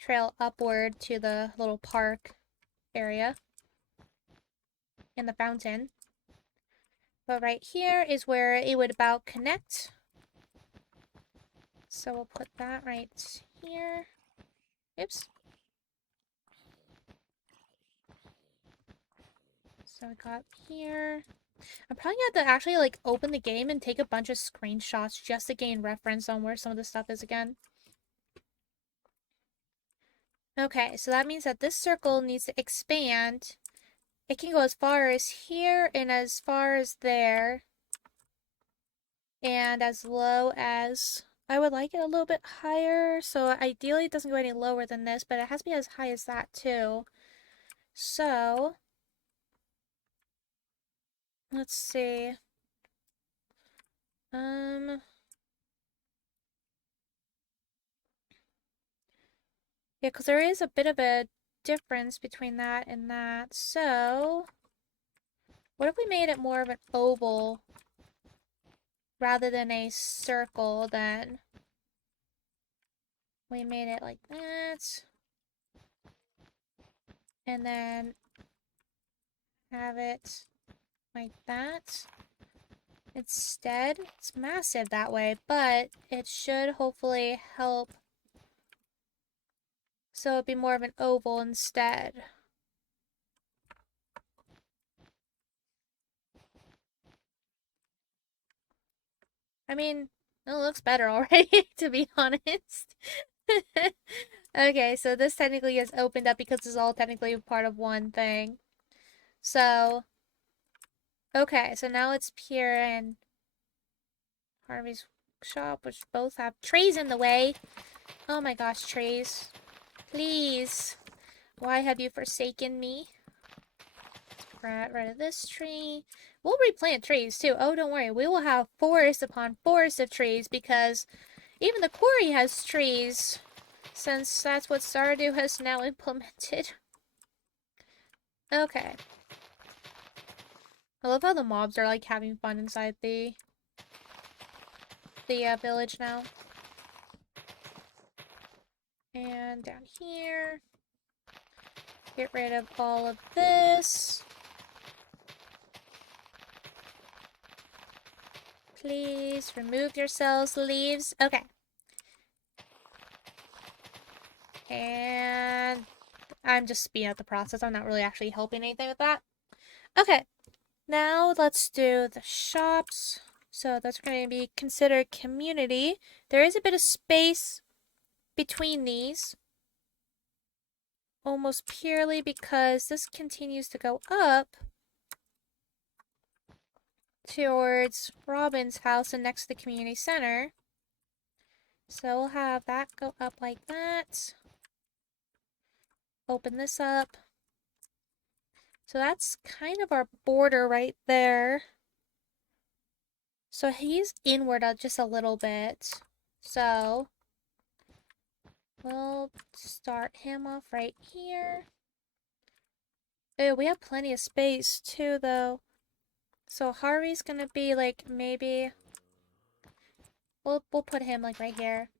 trail upward to the little park area and the fountain. But right here is where it would about connect. So we'll put that right here. Oops. So we got here. I'm probably gonna have to actually like open the game and take a bunch of screenshots just to gain reference on where some of the stuff is again. Okay, so that means that this circle needs to expand. It can go as far as here and as far as there. And as low as... I would like it a little bit higher, so ideally it doesn't go any lower than this, but it has to be as high as that too. So, let's see. Yeah, because there is a bit of a difference between that and that. So, what if we made it more of an oval rather than a circle then? We made it like that. And then have it like that. Instead, it's massive that way, but it should hopefully help so it'd be more of an oval instead. I mean, it looks better already, to be honest. Okay, so this technically is opened up because it's all technically part of one thing. So, okay, so now it's Pierre and Harvey's shop, which both have trees in the way. Oh my gosh, trees. Please. Why have you forsaken me? Get rid of this tree. We'll replant trees too. Oh, don't worry. We will have forest upon forest of trees because even the quarry has trees, since that's what Stardew has now implemented. Okay. I love how the mobs are like having fun inside the village now. And down here. Get rid of all of this. Please remove yourselves, leaves. Okay. And I'm just speeding up the process. I'm not really actually helping anything with that. Okay. Now let's do the shops. So that's going to be considered community. There is a bit of space between these. Almost purely because this continues to go up towards Robin's house and next to the community center. So we'll have that go up like that. Open this up. So that's kind of our border right there. So he's inward just a little bit. So we'll start him off right here. Oh, we have plenty of space too, though. So Harvey's gonna be like maybe we'll put him like right here.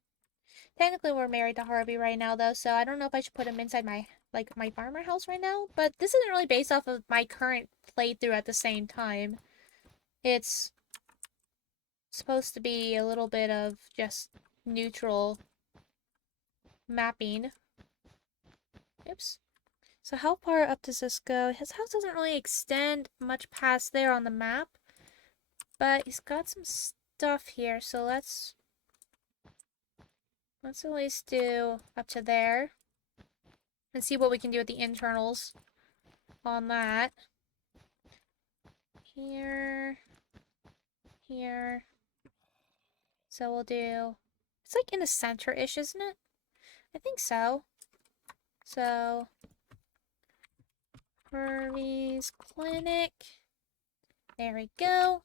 Technically, we're married to Harvey right now, though, so I don't know if I should put him inside my my farmer house right now. But this isn't really based off of my current playthrough at the same time. It's supposed to be a little bit of just neutral mapping. Oops. So how far up does this go? His house doesn't really extend much past there on the map, but he's got some stuff here, so let's at least do up to there and see what we can do with the internals on that. Here, here. So we'll do, it's like in the center-ish, isn't it? I think so. So, Harvey's clinic. There we go.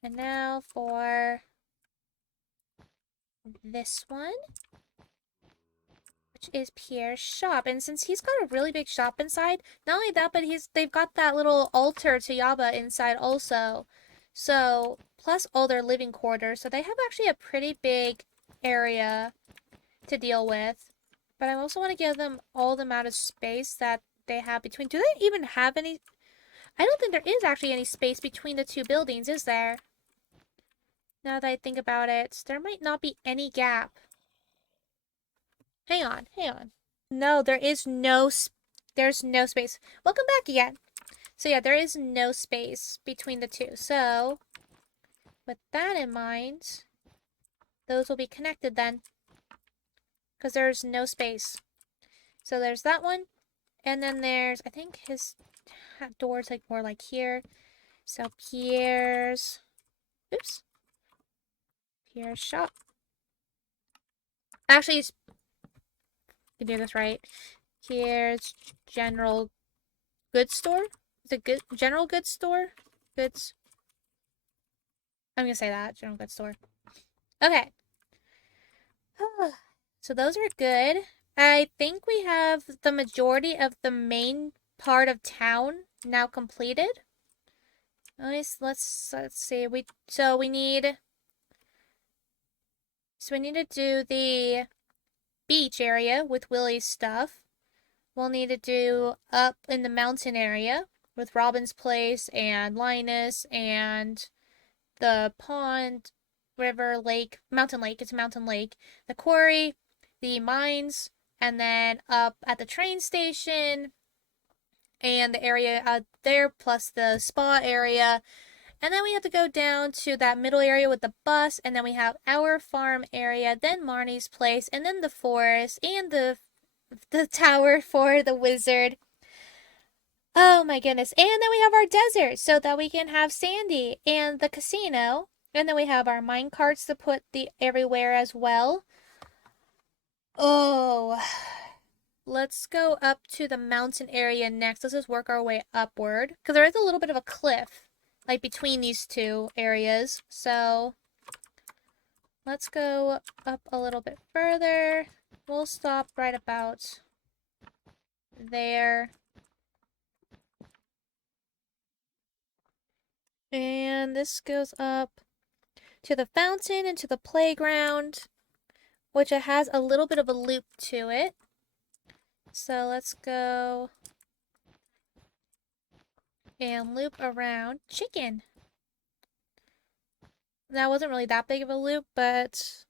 And now for this one, which is Pierre's shop. And since he's got a really big shop inside, not only that, but they've got that little altar to Yaba inside also. So, plus all their living quarters. So they have actually a pretty big area to deal with. But I also want to give them all the amount of space that they have between. Do they even have any? I don't think there is actually any space between the two buildings, is there? Now that I think about it, there might not be any gap. Hang on, hang on. No, there's no space. Welcome back again. So yeah, there is no space between the two. So, with that in mind, those will be connected then. Because there's no space. So there's that one. And then there's, I think his door's like more like here. So Pierre's, oops. Pierre's shop. Actually, if you do this right. Pierre's general goods store. Is it good? General goods store? Goods. I'm gonna say that. General goods store. Okay. So those are good. I think we have the majority of the main part of town now completed. Nice. Let's see. We need to do the beach area with Willie's stuff. We'll need to do up in the mountain area with Robin's place and Linus and the pond, river, lake, mountain lake. It's a mountain lake. The quarry, the mines, and then up at the train station and the area out there, plus the spa area. And then we have to go down to that middle area with the bus, and then we have our farm area, then Marnie's place, and then the forest, and the tower for the wizard. Oh my goodness. And then we have our desert so that we can have Sandy and the casino. And then we have our mine carts to put everywhere as well. Oh, let's go up to the mountain area next. Let's just work our way upward because there is a little bit of a cliff like between these two areas. So let's go up a little bit further. We'll stop right about there. And this goes up to the fountain and to the playground, which it has a little bit of a loop to it. So let's go and loop around chicken. That wasn't really that big of a loop, but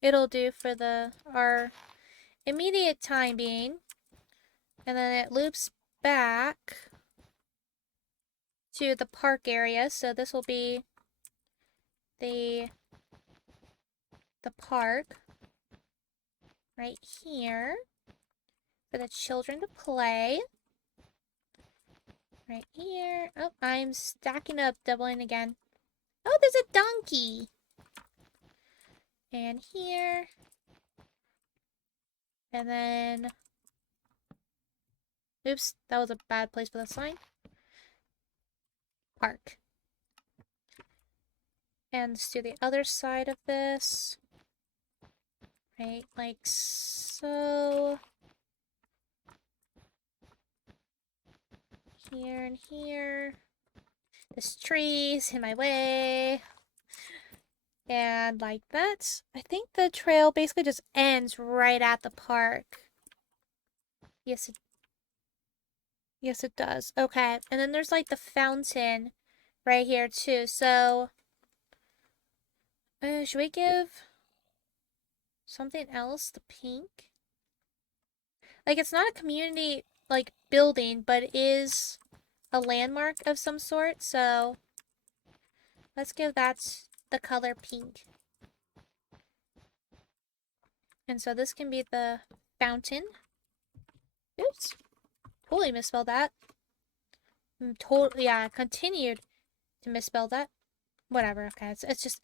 it'll do for our immediate time being. And then it loops back to the park area. So this will be the park right here for the children to play. Right here. Oh, I'm stacking up, doubling again. Oh, there's a donkey. And here. And then, oops, that was a bad place for the sign. Park. And let's do the other side of this. Right, like so. Here and here. This tree's in my way. And like that. I think the trail basically just ends right at the park. Yes, it does. Okay, and then there's like the fountain right here too. So, should we give something else the pink? Like, it's not a community like building, but it is a landmark of some sort. So, let's give that the color pink. And so this can be the fountain. Oops, totally misspelled that. Totally, yeah, continued to misspell that. Whatever. Okay,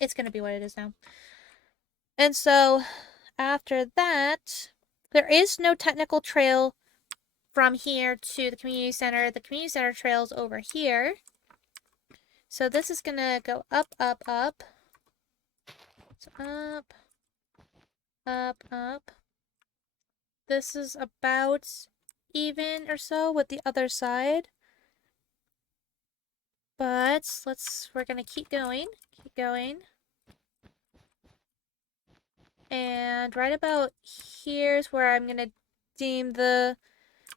it's gonna be what it is now. And so after that, there is no technical trail from here to the community center. The community center trail's over here. So this is gonna go up, up, up. So up, up, up. This is about even or so with the other side. But we're gonna keep going. Keep going. And right about here's where I'm gonna deem the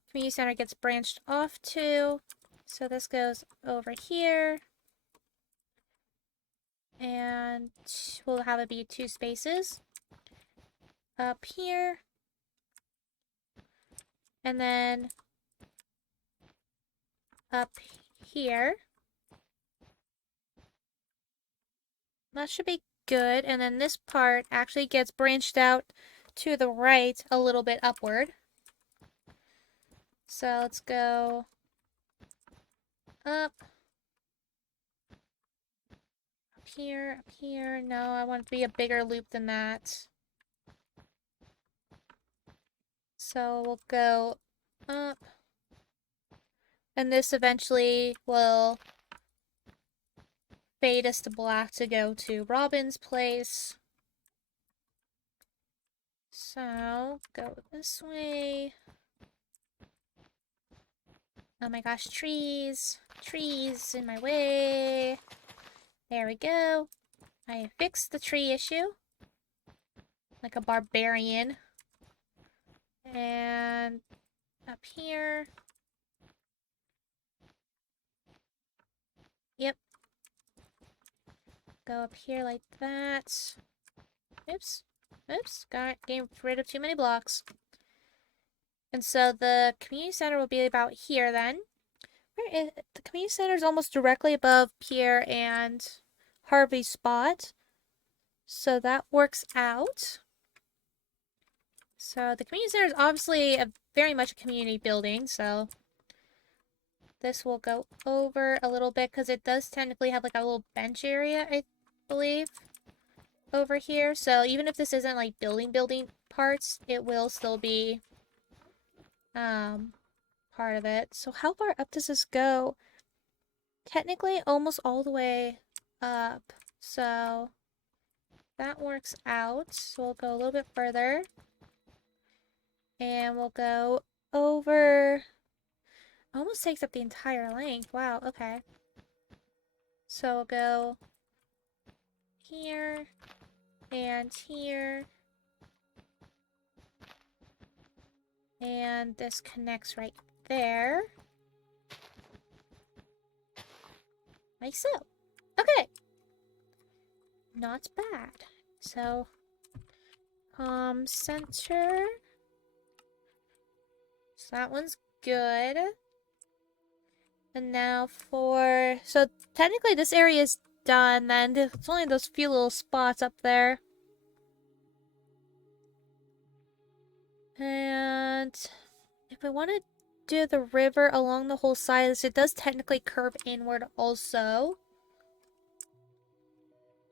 community center gets branched off to. So this goes over here. And we'll have it be 2 spaces. Up here. And then up here. That should be good. And then this part actually gets branched out to the right a little bit upward. So let's go up. Up here, up here. No, I want it to be a bigger loop than that. So we'll go up. And this eventually will fade us to black to go to Robin's place. So, go this way. Oh my gosh, trees. Trees in my way. There we go. I fixed the tree issue. Like a barbarian. And up here. Yep. Go up here like that. Oops. Oops. Got getting rid of too many blocks. And so the community center will be about here then. The community center is almost directly above Pierre and Harvey's spot. So that works out. So the community center is obviously very much a community building. So this will go over a little bit because it does technically have like a little bench area, I believe, over here. So even if this isn't like building parts, it will still be part of it. So how far up does this go? Technically almost all the way up. So that works out. So we'll go a little bit further. And we'll go over. Almost takes up the entire length. Wow, okay. So we'll go here and here. And this connects right there. Like so. Okay. Not bad. So, center. So that one's good. And now so technically this area is done then. It's only those few little spots up there. And if I want to do the river along the whole side, it does technically curve inward also.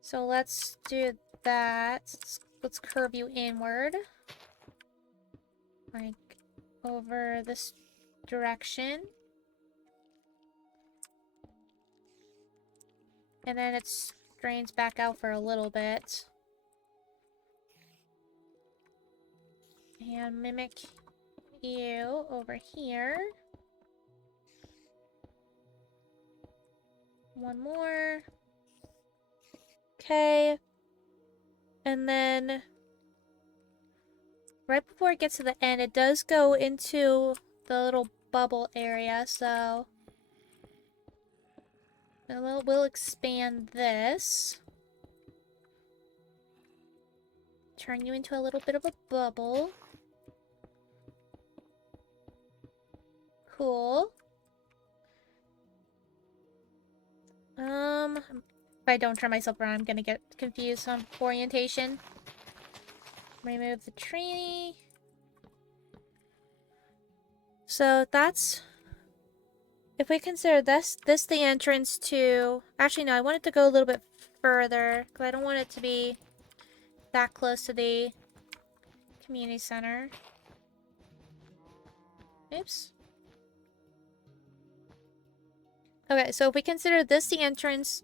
So let's do that. Let's curve you inward. Like over this direction. And then it drains back out for a little bit. And mimic you over here. One more. Okay. And then right before it gets to the end, it does go into the little bubble area, so we'll expand this. Turn you into a little bit of a bubble. Cool. If I don't turn myself around, I'm gonna get confused on orientation. Remove the tree. So that's... If we consider this the entrance to... Actually, no, I want it to go a little bit further, because I don't want it to be that close to the community center. Oops. Okay, so if we consider this the entrance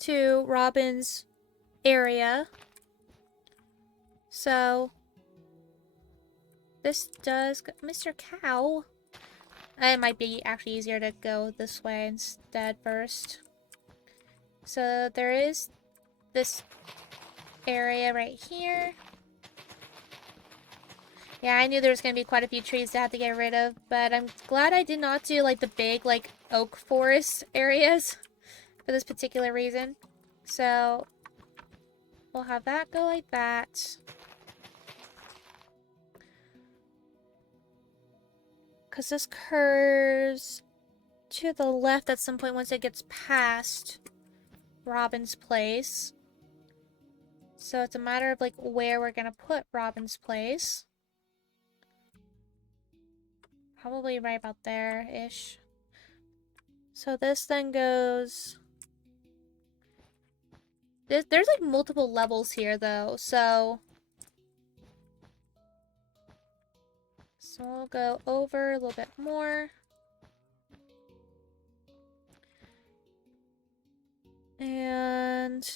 to Robin's area, so this does... Mr. Cow... It might be actually easier to go this way instead first. So there is this area right here. Yeah, I knew there was going to be quite a few trees to have to get rid of, but I'm glad I did not do like the big like oak forest areas for this particular reason. So we'll have that go like that. Because this curves to the left at some point once it gets past Robin's place. So it's a matter of like where we're going to put Robin's place. Probably right about there-ish. So this then goes... There's like multiple levels here though, so we'll go over a little bit more. And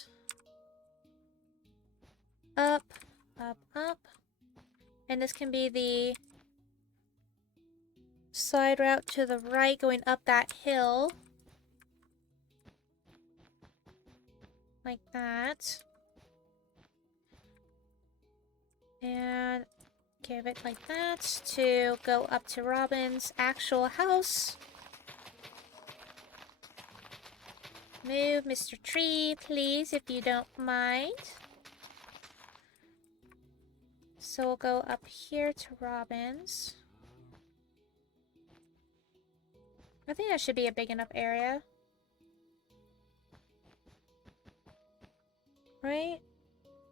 up, up, up. And this can be the side route to the right going up that hill. Like that. And give it like that to go up to Robin's actual house. Move, Mr. Tree, please, if you don't mind. So we'll go up here to Robin's. I think that should be a big enough area. Right?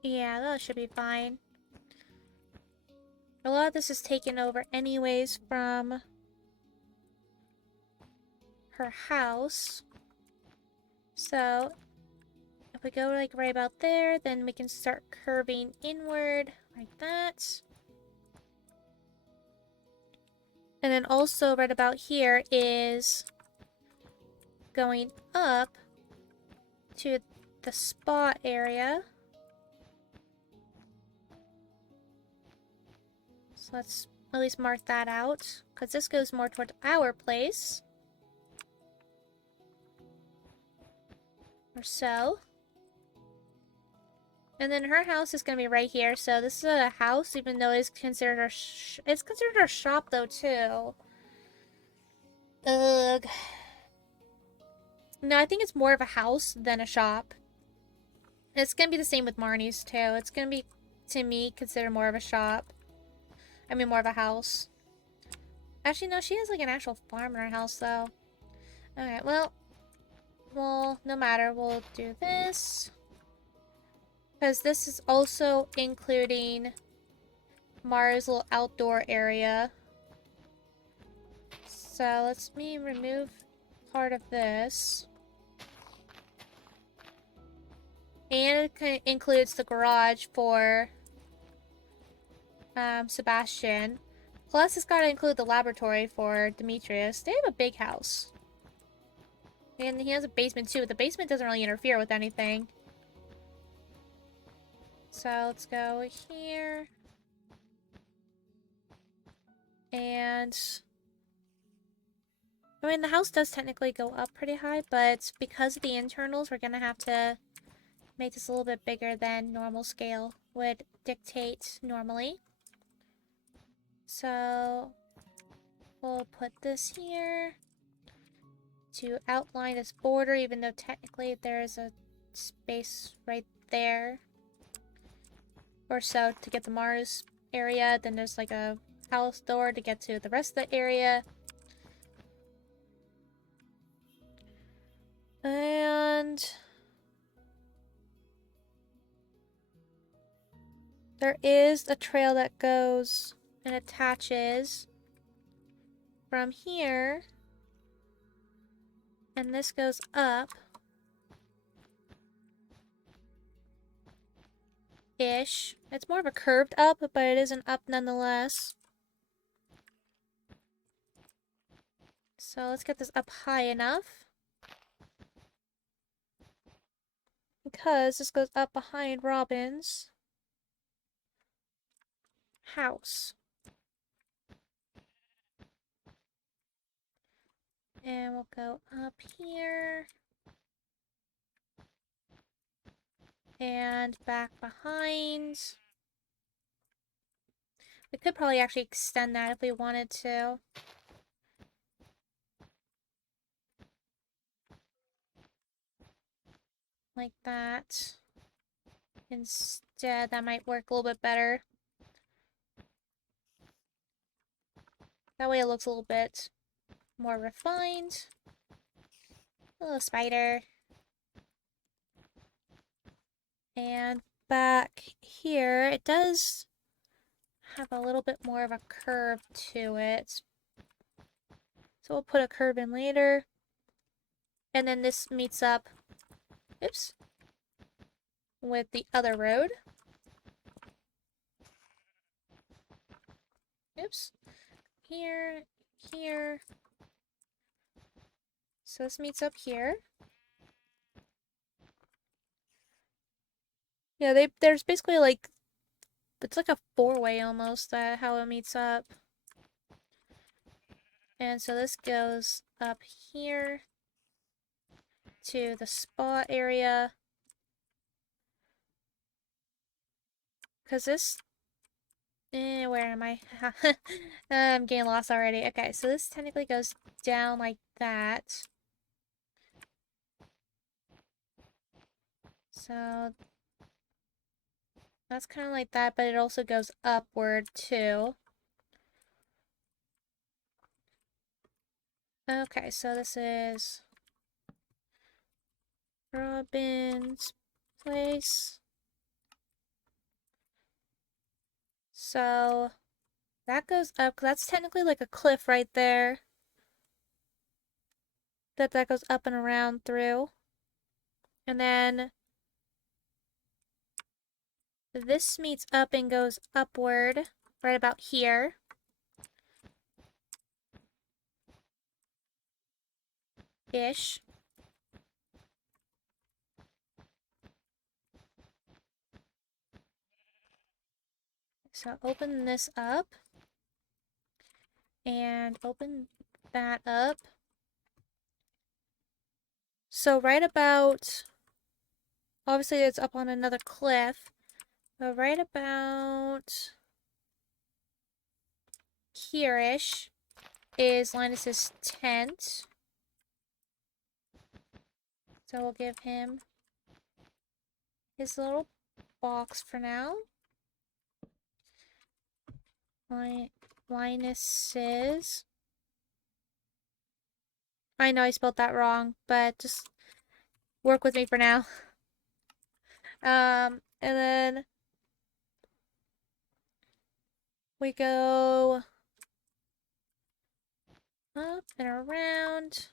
Yeah, that should be fine. A lot of this is taken over anyways from her house. So, if we go like right about there, then we can start curving inward like that. And then also right about here is going up to the spa area. So let's at least mark that out, because this goes more towards our place. Or so. And then her house is gonna be right here. So this is a house, even though it's considered it's considered our shop though too. Ugh. No, I think it's more of a house than a shop. It's gonna be the same with Marnie's too. It's gonna be, to me, considered more of a shop. I mean, more of a house. Actually, no, she has like an actual farm in her house though. Alright, well, no matter. We'll do this. Because this is also including Mars' little outdoor area. So let's remove part of this. And it includes the garage for Sebastian. Plus, it's got to include the laboratory for Demetrius. They have a big house. And he has a basement too, but the basement doesn't really interfere with anything. So let's go here. And I mean, the house does technically go up pretty high, but because of the internals, we're gonna have to make this a little bit bigger than normal scale would dictate normally. So we'll put this here to outline this border, even though technically there's a space right there or so to get the Mars area. Then there's like a house door to get to the rest of the area. And there is a trail that goes and attaches from here. And this goes up. Ish. It's more of a curved up, but it is an up nonetheless. So let's get this up high enough. Because this goes up behind Robin's house. And we'll go up here. And back behind. We could probably actually extend that if we wanted to. Like that. Instead, that might work a little bit better. That way it looks a little bit more refined. A little spider. And back here, it does have a little bit more of a curve to it. So we'll put a curve in later. And then this meets up, oops, with the other road. Oops. Here, here. So this meets up here. Yeah, there's basically like, it's like a four-way almost, that how it meets up. And so this goes up here to the spa area. Because this, where am I? I'm getting lost already. Okay, so this technically goes down like that. So that's kind of like that, but it also goes upward too. Okay, so this is Robin's place. So that goes up, 'cause that's technically like a cliff right there. That goes up and around through. And then this meets up and goes upward right about here. Ish. So open this up. And open that up. So right about obviously it's up on another cliff, but right about here-ish is Linus's tent. So we'll give him his little box for now. Linus's. I know I spelled that wrong, but just work with me for now. And then we go up and around.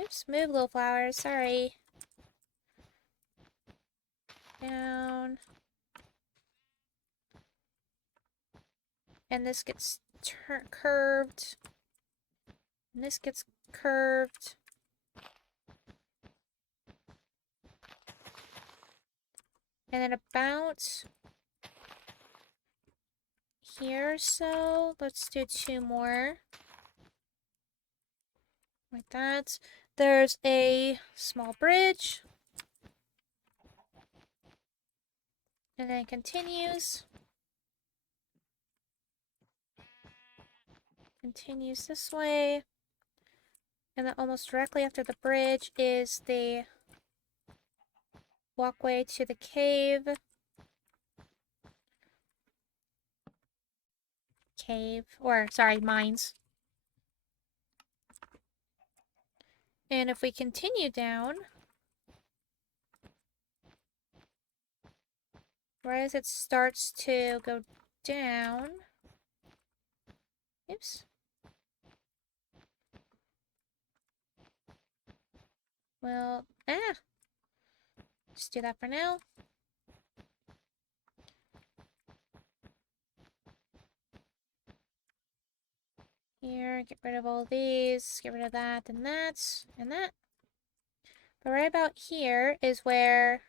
Oops, move, little flowers. Sorry. Down. And this gets curved. And this gets curved. And then about here, so let's do 2 more. Like that. There's a small bridge. And then it continues. Continues this way. And then almost directly after the bridge is the walkway to the cave. Mines. And if we continue down, right as it starts to go down, oops. Well, just do that for now. Here, get rid of all these, get rid of that, and that, and that. But right about here is where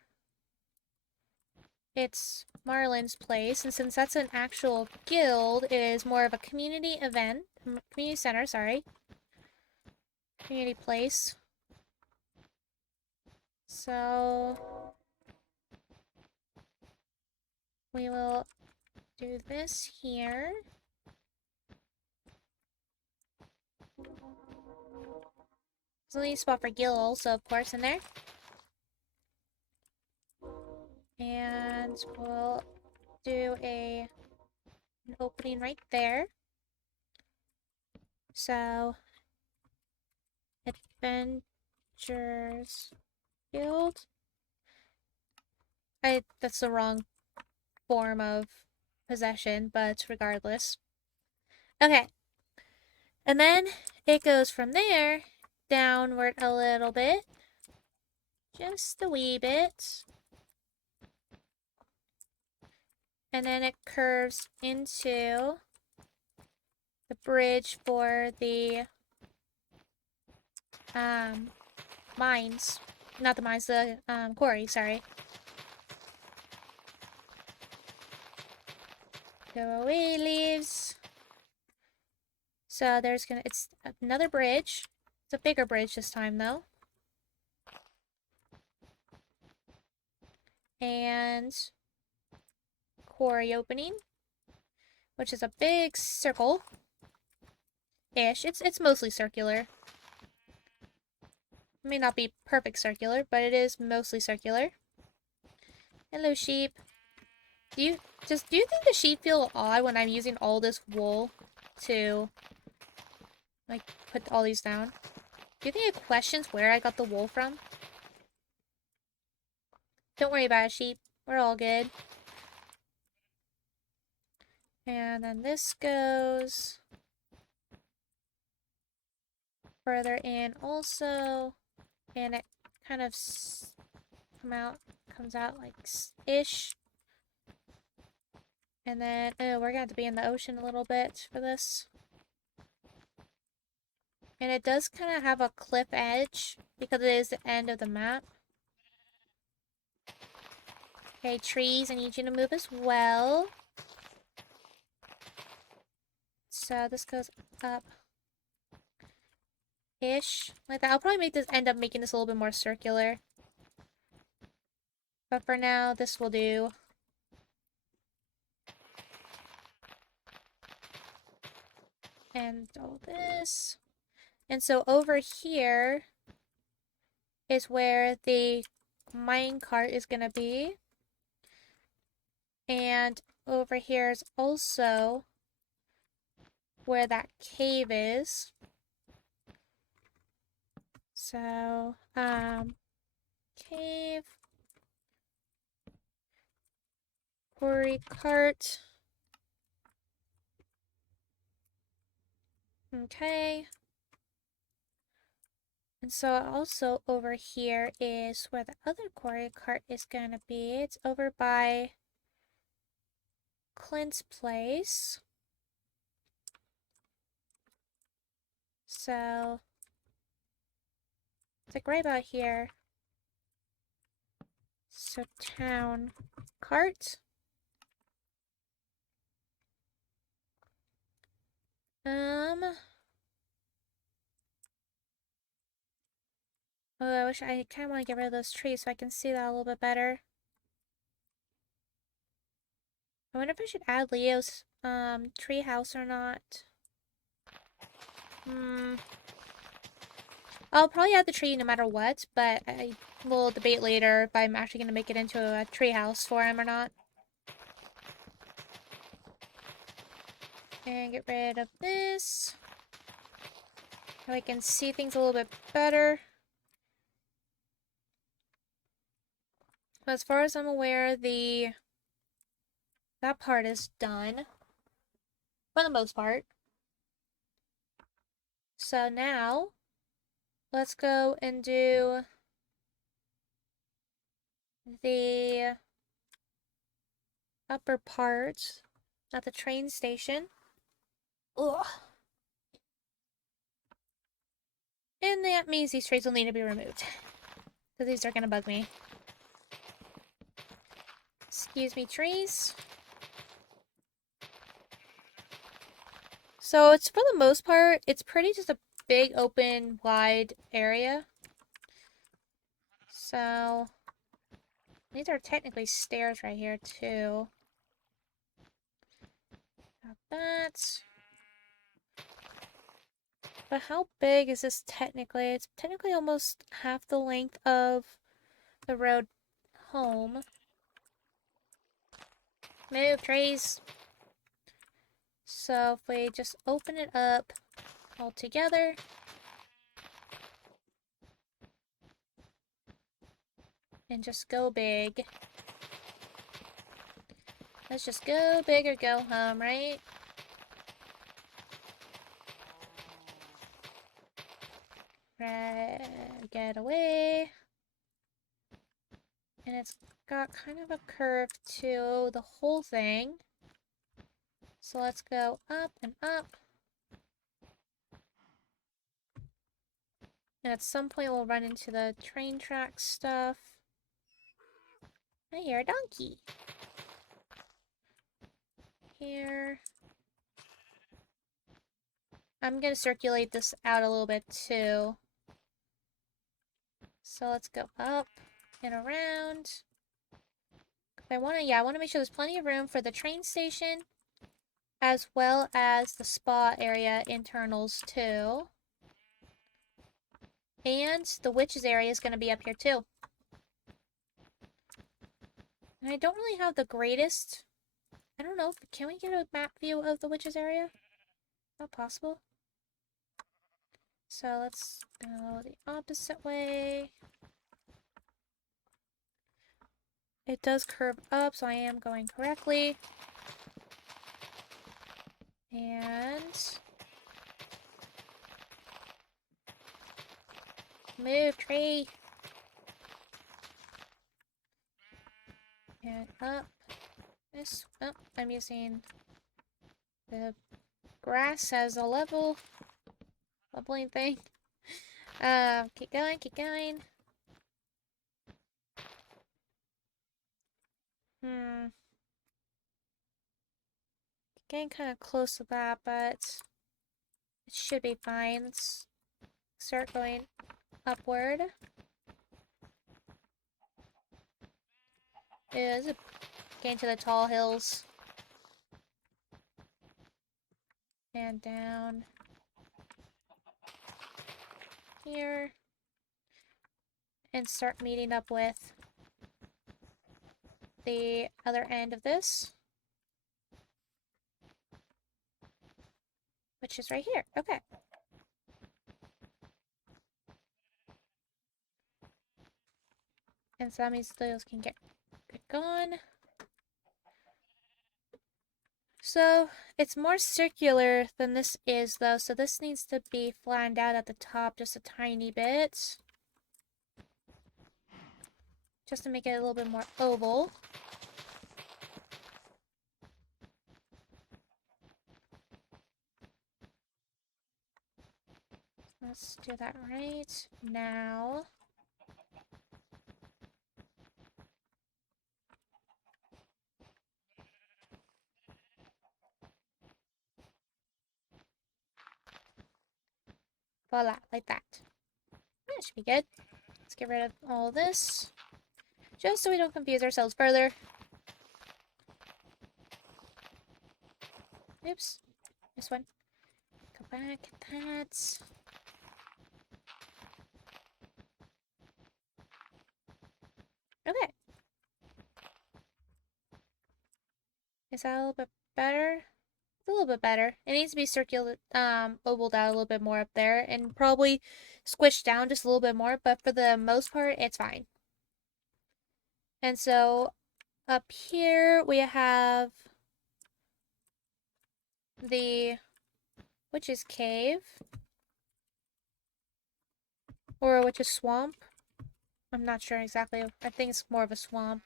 it's Marlin's place, and since that's an actual guild, it is more of a community event, community center, sorry. Community place. So we will do this here. There's a spot for Gil also, of course, in there. And we'll do an opening right there. So, Adventures Guild. That's the wrong form of possession, but regardless. Okay. And then it goes from there downward a little bit. Just a wee bit. And then it curves into the bridge for the mines. Not the mines, the quarry, sorry. Go away, leaves. So it's another bridge. It's a bigger bridge this time though. And quarry opening, which is a big circle-ish. It's mostly circular. It may not be perfect circular, but it is mostly circular. Hello, sheep. Do you think the sheep feel odd when I'm using all this wool to like put all these down? Do you think it questions where I got the wool from? Don't worry about it, sheep. We're all good. And then this goes further in also, and it kind of comes out like ish. And then, we're gonna have to be in the ocean a little bit for this. And it does kind of have a cliff edge because it is the end of the map. Okay, trees, I need you to move as well. So this goes up ish, like that. I'll probably end up making this a little bit more circular. But for now, this will do. And all this. And so over here is where the mine cart is going to be. And over here is also where that cave is. So, cave, quarry cart. Okay. And so also over here is where the other quarry cart is going to be. It's over by Clint's place. So, it's like right about here. So, town cart. Oh, I wish I kind of want to get rid of those trees so I can see that a little bit better. I wonder if I should add Leo's tree house or not. I'll probably add the tree no matter what, but I will debate later if I'm actually going to make it into a tree house for him or not. And get rid of this. So I can see things a little bit better. But as far as I'm aware, that part is done. For the most part. So now, let's go and do the upper part at the train station. Ugh. And that means these trees will need to be removed. Because these are going to bug me. Excuse me, trees. So it's for the most part, it's pretty just a big, open, wide area. So these are technically stairs right here too. Got that. But how big is this technically? It's technically almost half the length of the road home. Move, trees. So if we just open it up all together. And just go big. Let's just go big or go home, right? Get away. And it's got kind of a curve to the whole thing. So let's go up and up. And at some point we'll run into the train track stuff. I hear a donkey. Here. I'm going to circulate this out a little bit too. So let's go up and around. I want to make sure there's plenty of room for the train station as well as the spa area internals too. And the witches area is going to be up here too. And I don't really have the greatest... I don't know, can we get a map view of the witches area? Not possible. So let's go the opposite way. It does curve up, so I am going correctly. And... move, tree! And up. This... oh, I'm using the grass as a leveling thing. Keep going, keep going. Getting kind of close to that, but it should be fine. start going upward. Is getting to the tall hills. And down here. And start meeting up with the other end of this. Which is right here. Okay. And so that means those can get gone. So it's more circular than this is though, so this needs to be flattened out at the top just a tiny bit. Just to make it a little bit more oval. Let's do that right now. Voila, like that. That should be good. Let's get rid of all this. Just so we don't confuse ourselves further. Oops. This one. Go back. That. Okay. Is that a little bit better? It's a little bit better. It needs to be circular, ovaled out a little bit more up there and probably squished down just a little bit more, but for the most part, it's fine. And so up here we have the Witch's Cave or Witch's Swamp. I'm not sure exactly. I think it's more of a swamp.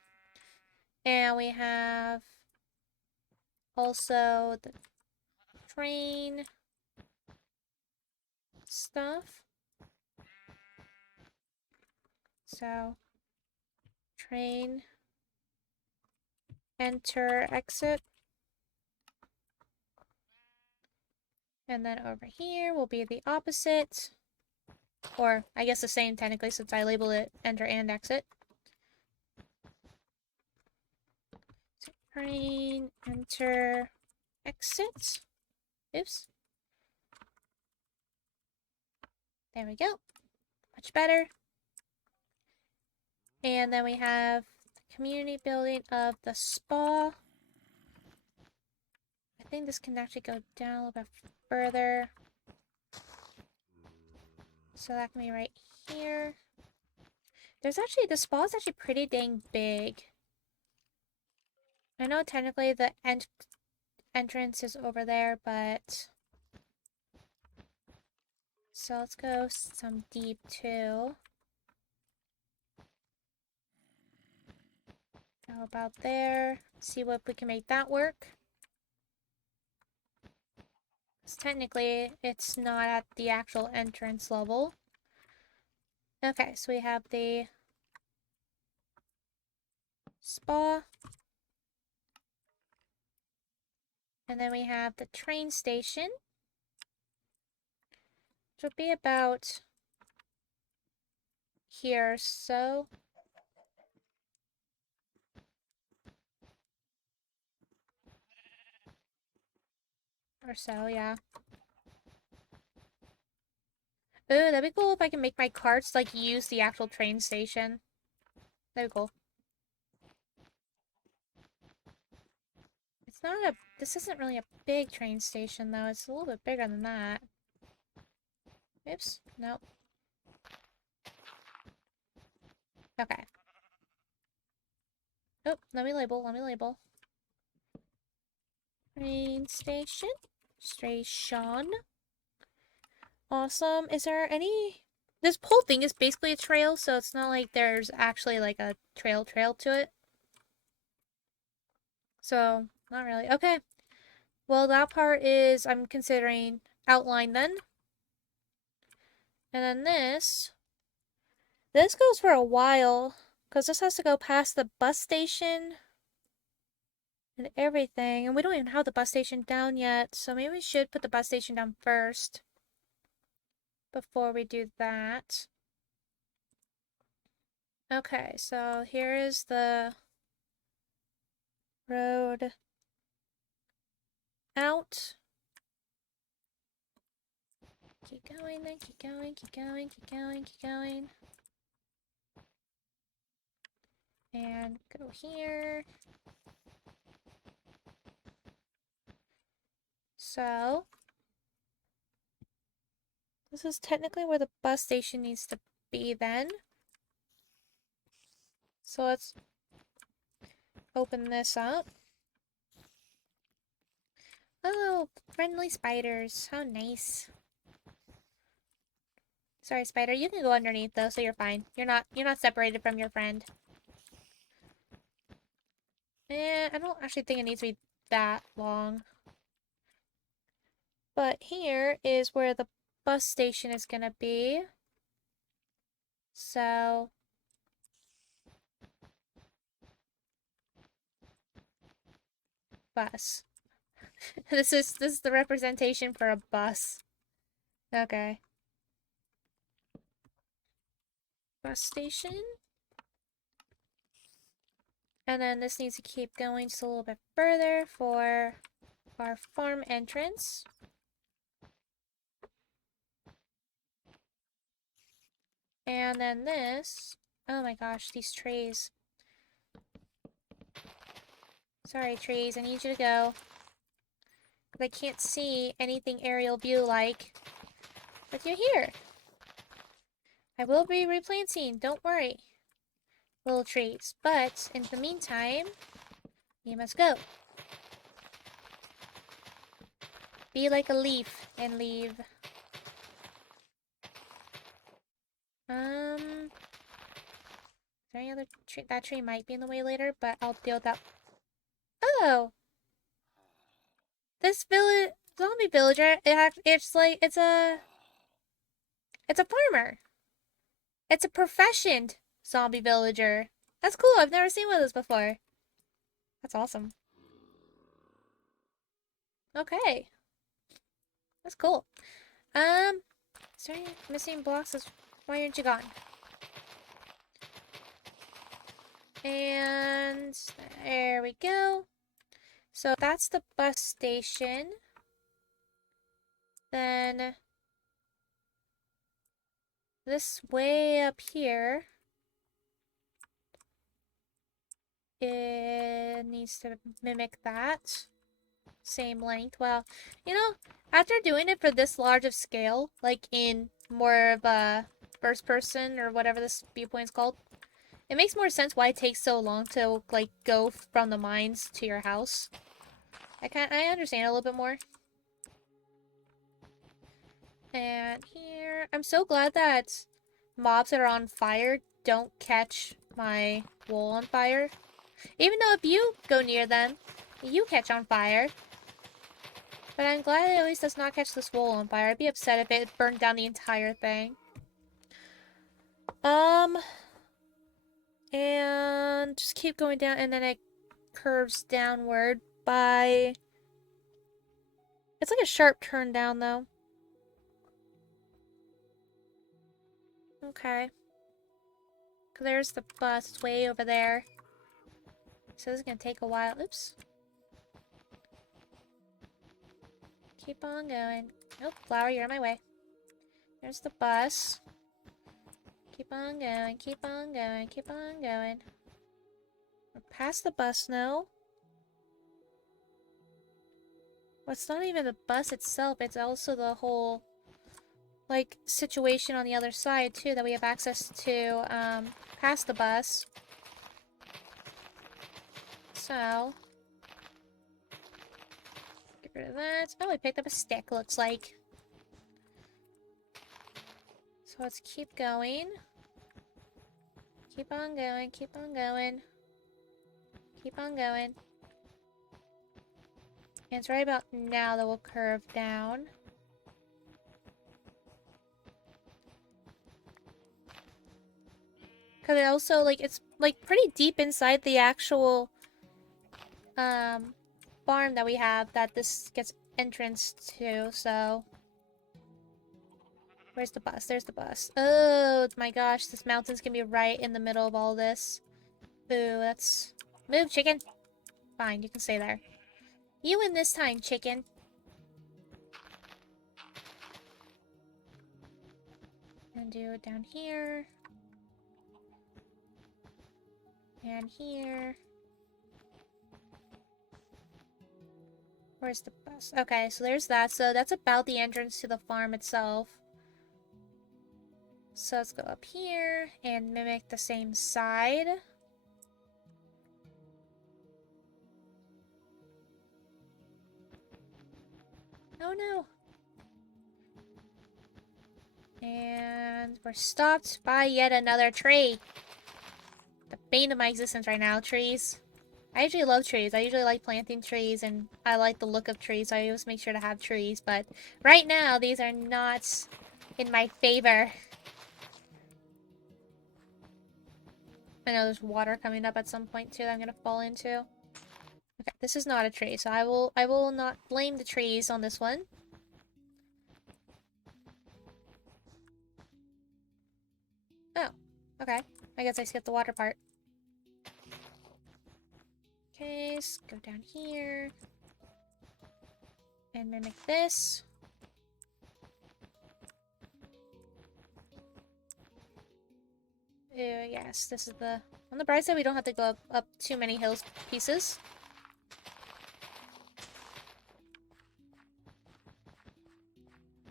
And we have also the train stuff. So, train, enter, exit. And then over here will be the opposite. Or, I guess the same technically since I labeled it enter and exit. So, train, enter, exit. Oops. There we go. Much better. And then we have the community building of the spa. I think this can actually go down a little bit further. So that can be right here. There's actually, the spa is actually pretty dang big. I know technically the entrance is over there, but... So let's go some deep too. How about there? See what we can make that work. Because technically it's not at the actual entrance level. Okay, so we have the spa. And then we have the train station. Which will be about here, so. Or so, yeah. Ooh, that'd be cool if I can make my carts, like, use the actual train station. That'd be cool. It's not a... This isn't really a big train station, though. It's a little bit bigger than that. Oops. Nope. Okay. Oh, let me label. Train station. Station. Awesome. Is there any... This whole thing is basically a trail, so it's not like there's actually, like, a trail to it. So, not really. Okay. Well, that part is, I'm considering outline then. And then this goes for a while, because this has to go past the bus station and everything. And we don't even have the bus station down yet, so maybe we should put the bus station down first. before we do that. Okay, so here is the road out. Keep going, then keep going, keep going, keep going, keep going. And go here. So, this is technically where the bus station needs to be then. So let's open this up. Oh, friendly spiders. How nice. Sorry, spider. You can go underneath though, so you're fine. You're not separated from your friend. I don't actually think it needs to be that long. But here is where the bus station is gonna be. So bus. This is the representation for a bus. Okay. Bus station. And then this needs to keep going just a little bit further for our farm entrance. And then this. Oh my gosh, these trees. Sorry, trees, I need you to go. I can't see anything aerial view like. But you're here. I will be replanting, don't worry. Little trees. But in the meantime, you must go. Be like a leaf and leave. Is there any other tree? That tree might be in the way later, but I'll deal with that. Oh! This village, zombie villager, it's a farmer. It's a professioned zombie villager. That's cool, I've never seen one of those before. That's awesome. Okay. That's cool. Is there any missing blocks? Why aren't you gone? And there we go. So that's the bus station. Then this way up here, it needs to mimic that. Same length. Well, after doing it for this large of scale, like in more of a first person or whatever this viewpoint's called, it makes more sense why it takes so long to like go from the mines to your house. I understand a little bit more. And here, I'm so glad that mobs that are on fire don't catch my wool on fire. Even though if you go near them, you catch on fire. But I'm glad it at least does not catch this wool on fire. I'd be upset if it burned down the entire thing. And just keep going down, and then it curves downward by... It's like a sharp turn down, though. Okay. There's the bus. It's way over there. So this is gonna take a while. Oops. Keep on going. Nope, flower, you're in my way. There's the bus. Keep on going, keep on going, keep on going. We're past the bus now. Well, it's not even the bus itself, it's also the whole, like, situation on the other side, too, that we have access to, past the bus. So, get rid of that. Oh, I picked up a stick, looks like. So let's keep going. Keep on going, keep on going. Keep on going. And it's right about now that we'll curve down. Because it also, like, it's, like, pretty deep inside the actual, farm that we have that this gets entrance to, so... Where's the bus? There's the bus. Oh my gosh, this mountain's gonna be right in the middle of all this. Ooh, that's... Move, chicken! Fine, you can stay there. You win this time, chicken. And do it down here. And here. Where's the bus? Okay, so there's that. So that's about the entrance to the farm itself. So let's go up here and mimic the same side. Oh no! And we're stopped by yet another tree. The bane of my existence right now, trees. I usually love trees. I usually like planting trees and I like the look of trees, so I always make sure to have trees. But right now, these are not in my favor. I know there's water coming up at some point too that I'm gonna fall into. Okay, this is not a tree, so I will not blame the trees on this one. Oh, okay. I guess I skipped the water part. Okay, let's go down here. And mimic this. Ew, yes, this is the... On the bright side, we don't have to go up too many hills pieces.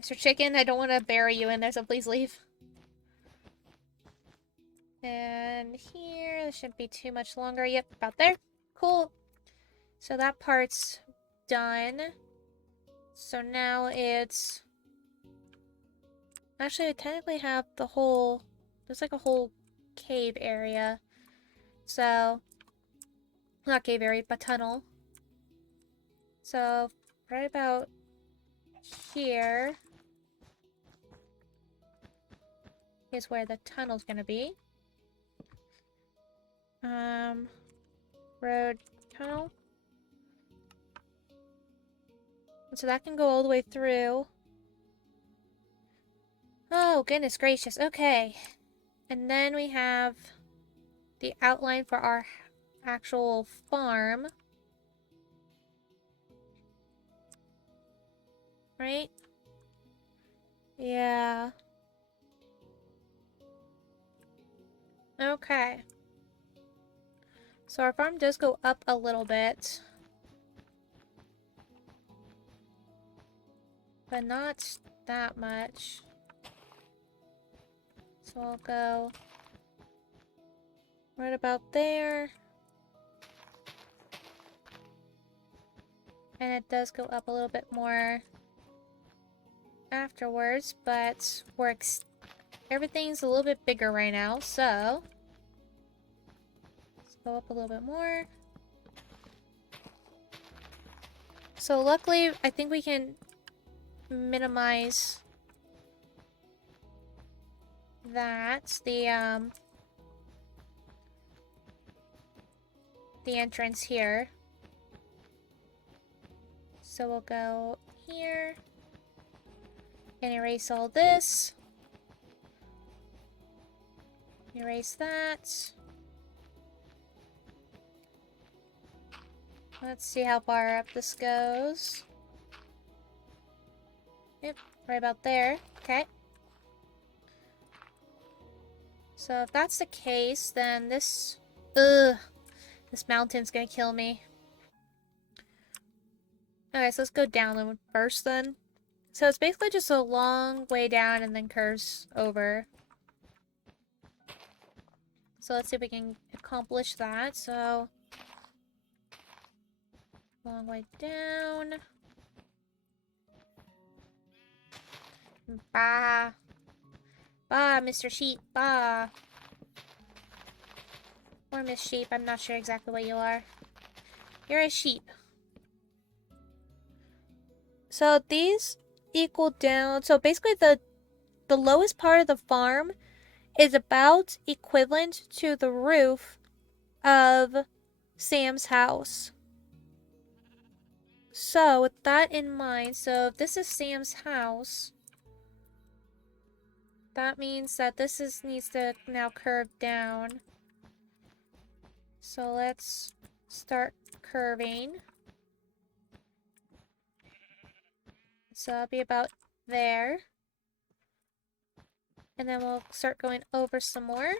Mr. Chicken, I don't want to bury you in there, so please leave. And here, this shouldn't be too much longer. Yep, about there. Cool. So that part's done. So now it's... Actually, I technically have the whole... There's like a whole cave area. So... Not cave area, but tunnel. So, right about here is where the tunnel's gonna be. Road, tunnel. And so that can go all the way through. Oh, goodness gracious. Okay. And then we have the outline for our actual farm. Right? Yeah. Okay. So our farm does go up a little bit. But not that much. So I'll go right about there. And it does go up a little bit more afterwards, but everything's a little bit bigger right now, so let's go up a little bit more. So luckily, I think we can minimize that, the entrance here. So we'll go here and erase all this. Erase that. Let's see how far up this goes. Yep, right about there. Okay. So if that's the case, then this... Ugh. This mountain's gonna kill me. Okay, so let's go down first then. So it's basically just a long way down and then curves over. So let's see if we can accomplish that. So... Long way down. Bah. Bah, Mr. Sheep. Bah. Or Miss Sheep. I'm not sure exactly what you are. You're a sheep. So these equal down. So basically the lowest part of the farm is about equivalent to the roof of Sam's house. So with that in mind, so if this is Sam's house, that means that needs to now curve down. So let's start curving. So that'll be about there. And then we'll start going over some more.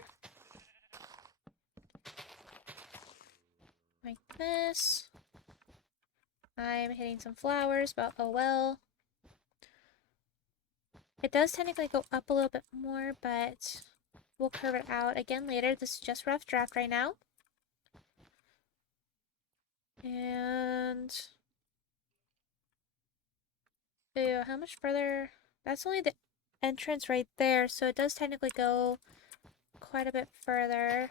Like this. I'm hitting some flowers, but oh well. It does technically go up a little bit more, but we'll curve it out again later. This is just rough draft right now. And... Ew, how much further? That's only the entrance right there, so it does technically go quite a bit further.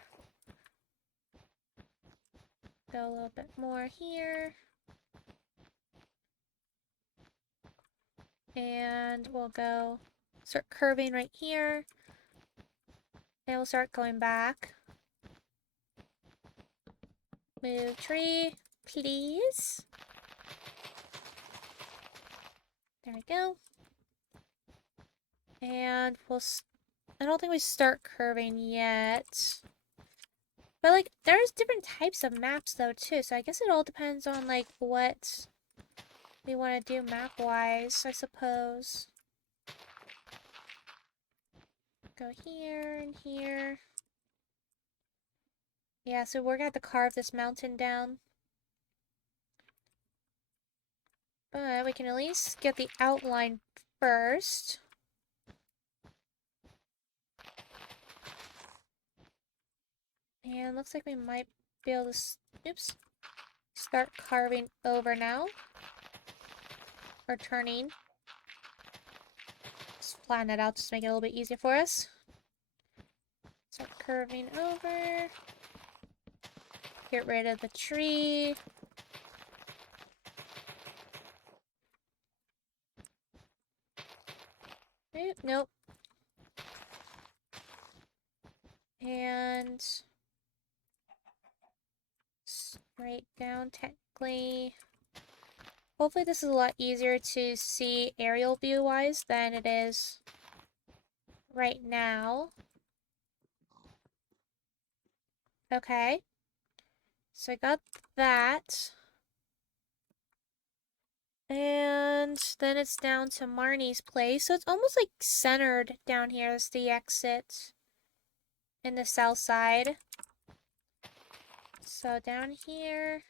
Go a little bit more here. And we'll go start curving right here. And we'll start going back. Move tree, please. There we go. And I don't think we start curving yet. But, like, there's different types of maps, though, too. So I guess it all depends on, like, what we want to do map-wise, I suppose. Go here and here. Yeah, so we're going to have to carve this mountain down. But we can at least get the outline first. And looks like we might be able to, oops, start carving over now. Or turning. Just flatten it out just to make it a little bit easier for us. Start curving over. Get rid of the tree. Nope. And straight down technically. Hopefully this is a lot easier to see aerial view wise than it is right now. Okay. So I got that. And then it's down to Marnie's place. So it's almost like centered down here. That's the exit in the south side. So down here.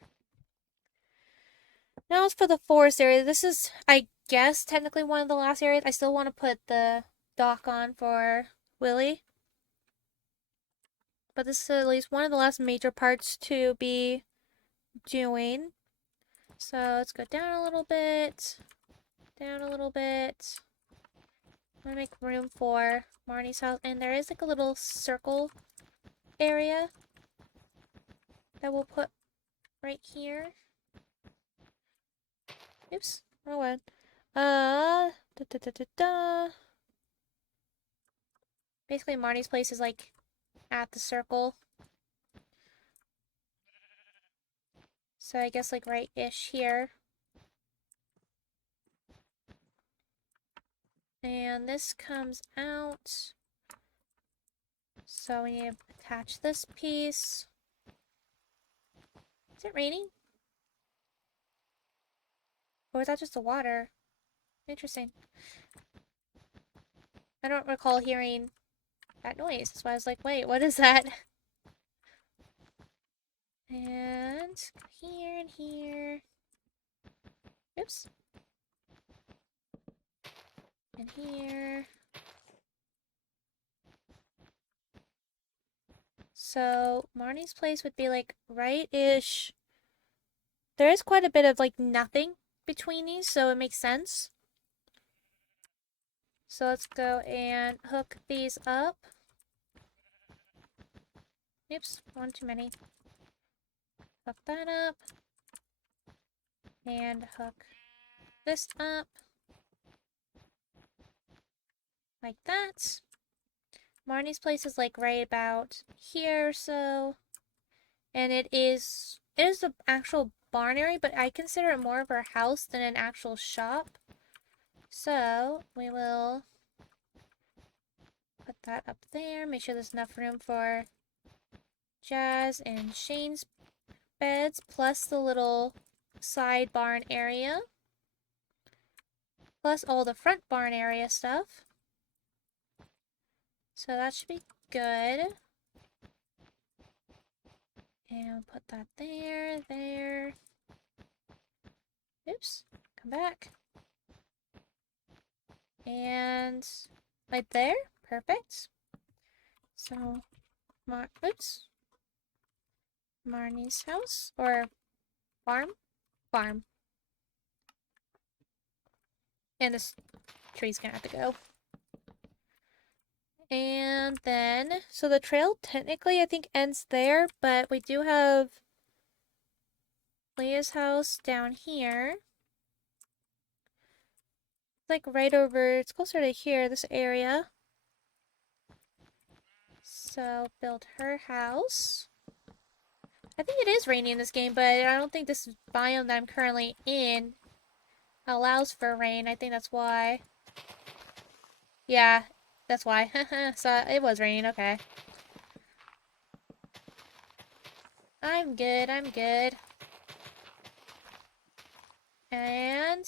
Now it's for the forest area. This is, I guess, technically one of the last areas. I still want to put the dock on for Willy. But this is at least one of the last major parts to be doing. So let's go down a little bit. Down a little bit. I'm gonna make room for Marnie's house. And there is like a little circle area that we'll put right here. Oops, wrong one. Basically, Marnie's place is like at the circle. So I guess like right-ish here. And this comes out. So we need to attach this piece. Is it raining? Or is that just the water? Interesting. I don't recall hearing that noise. That's why I was like, wait, what is that? And here and here. Oops. And here. So Marnie's place would be like right-ish. There is quite a bit of like nothing between these, so it makes sense. So let's go and hook these up. Oops, one too many. Hook that up. And hook this up. Like that. Marnie's place is like right about here or so. And it is the actual barn area, but I consider it more of her house than an actual shop. So we will put that up there. Make sure there's enough room for Jazz and Shane's beds, plus the little side barn area, plus all the front barn area stuff. So that should be good. And put that there, there. Oops, come back. And right there, perfect. So, oops. Marnie's house, or farm? Farm. And this tree's gonna have to go. And then, so the trail technically I think ends there, but we do have Leah's house down here. It's like right over, it's closer to here, this area. So build her house. I think it is rainy in this game, but I don't think this biome that I'm currently in allows for rain. I think that's why. Yeah, that's why. So it was raining, okay. I'm good, I'm good. And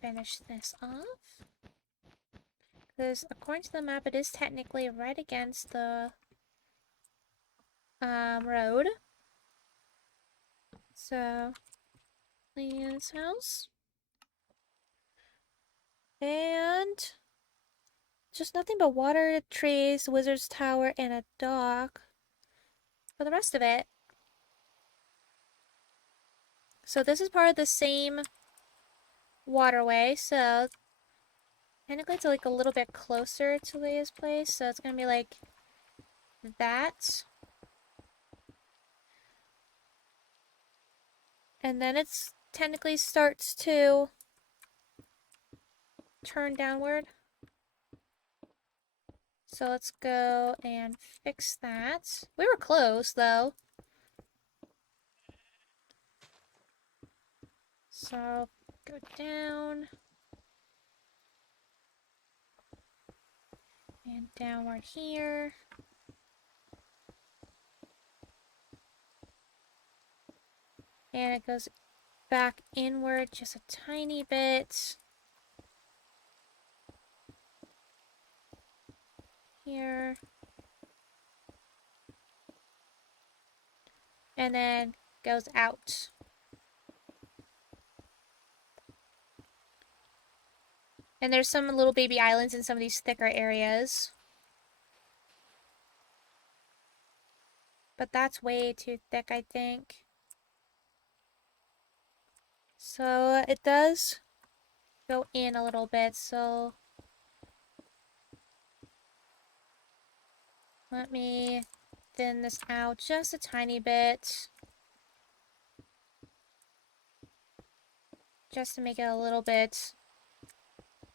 finish this off. Because according to the map, it is technically right against the road. So, Leanne's house. And just nothing but water, trees, wizard's tower, and a dock for the rest of it. So this is part of the same waterway, so technically it's like a little bit closer to Leah's place, so it's gonna be like that. And then it's technically starts to turn downward. So let's go and fix that. We were close though. So go down and downward here. And it goes back inward just a tiny bit. Here. And then goes out. And there's some little baby islands in some of these thicker areas. But that's way too thick, I think. So it does go in a little bit, so let me thin this out just a tiny bit. Just to make it a little bit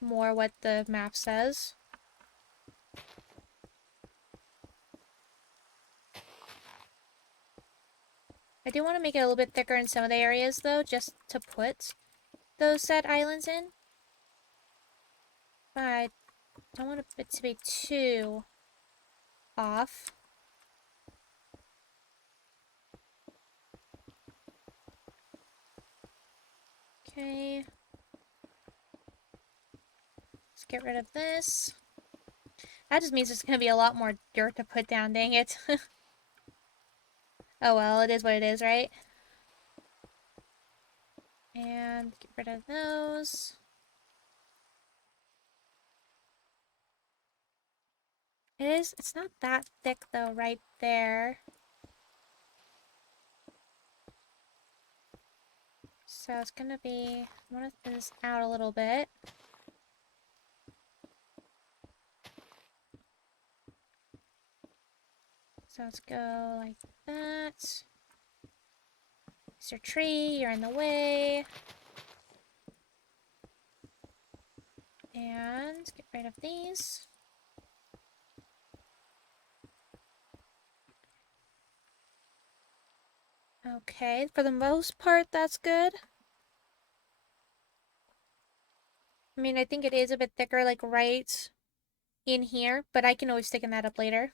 more what the map says. I do want to make it a little bit thicker in some of the areas though, just to put those said islands in. But I don't want it to be too off. Okay. Let's get rid of this. That just means there's going to be a lot more dirt to put down, dang it. Oh well, it is what it is, right? And get rid of those. It's not that thick though, right there. So it's gonna be, I want to thin this out a little bit. So let's go like that. It's your tree, you're in the way. And get rid of these. Okay, for the most part, that's good. I mean, I think it is a bit thicker, like right in here, but I can always thicken that up later.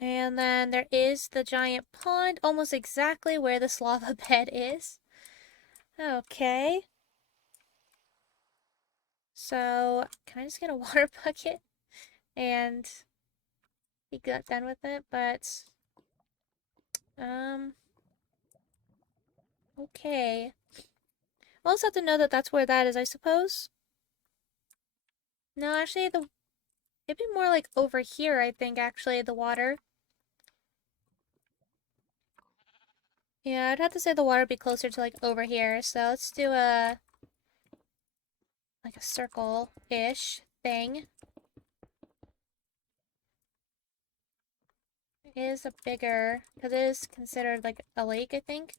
And then there is the giant pond, almost exactly where this lava bed is. Okay. So, can I just get a water bucket and be done with it? But, okay. We'll also have to know that that's where that is, I suppose. No, actually, it'd be more like over here, I think, actually, the water. Yeah, I'd have to say the water would be closer to, like, over here. So let's do like a circle-ish thing. It is a bigger, because it is considered like a lake, I think.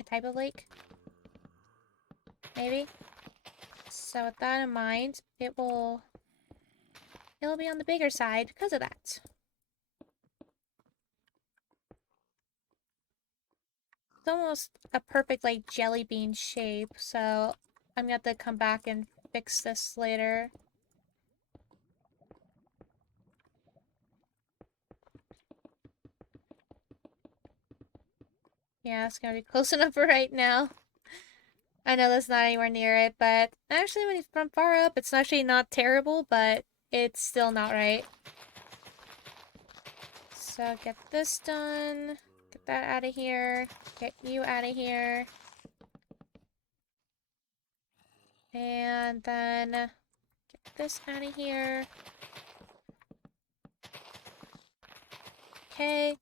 A type of lake. Maybe. So with that in mind, it'll be on the bigger side because of that. It's almost a perfect like jelly bean shape, so I'm gonna have to come back and fix this later. Yeah, it's gonna be close enough for right now. I know that's not anywhere near it, but actually when it's from far up, it's actually not terrible, but it's still not right. So get this done. Get that out of here. Get you out of here. And then get this out of here. Okay.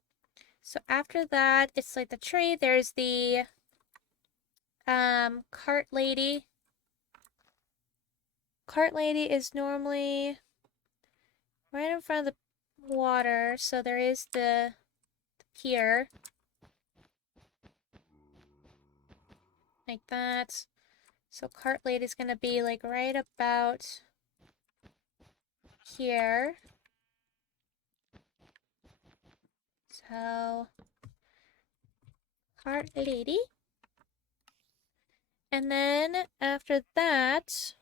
So after that, it's like the tree. There's the cart lady. Cart lady is normally right in front of the water. So there is the pier. Like that. So cart lady is gonna be like right about here. So cart lady. And then after that,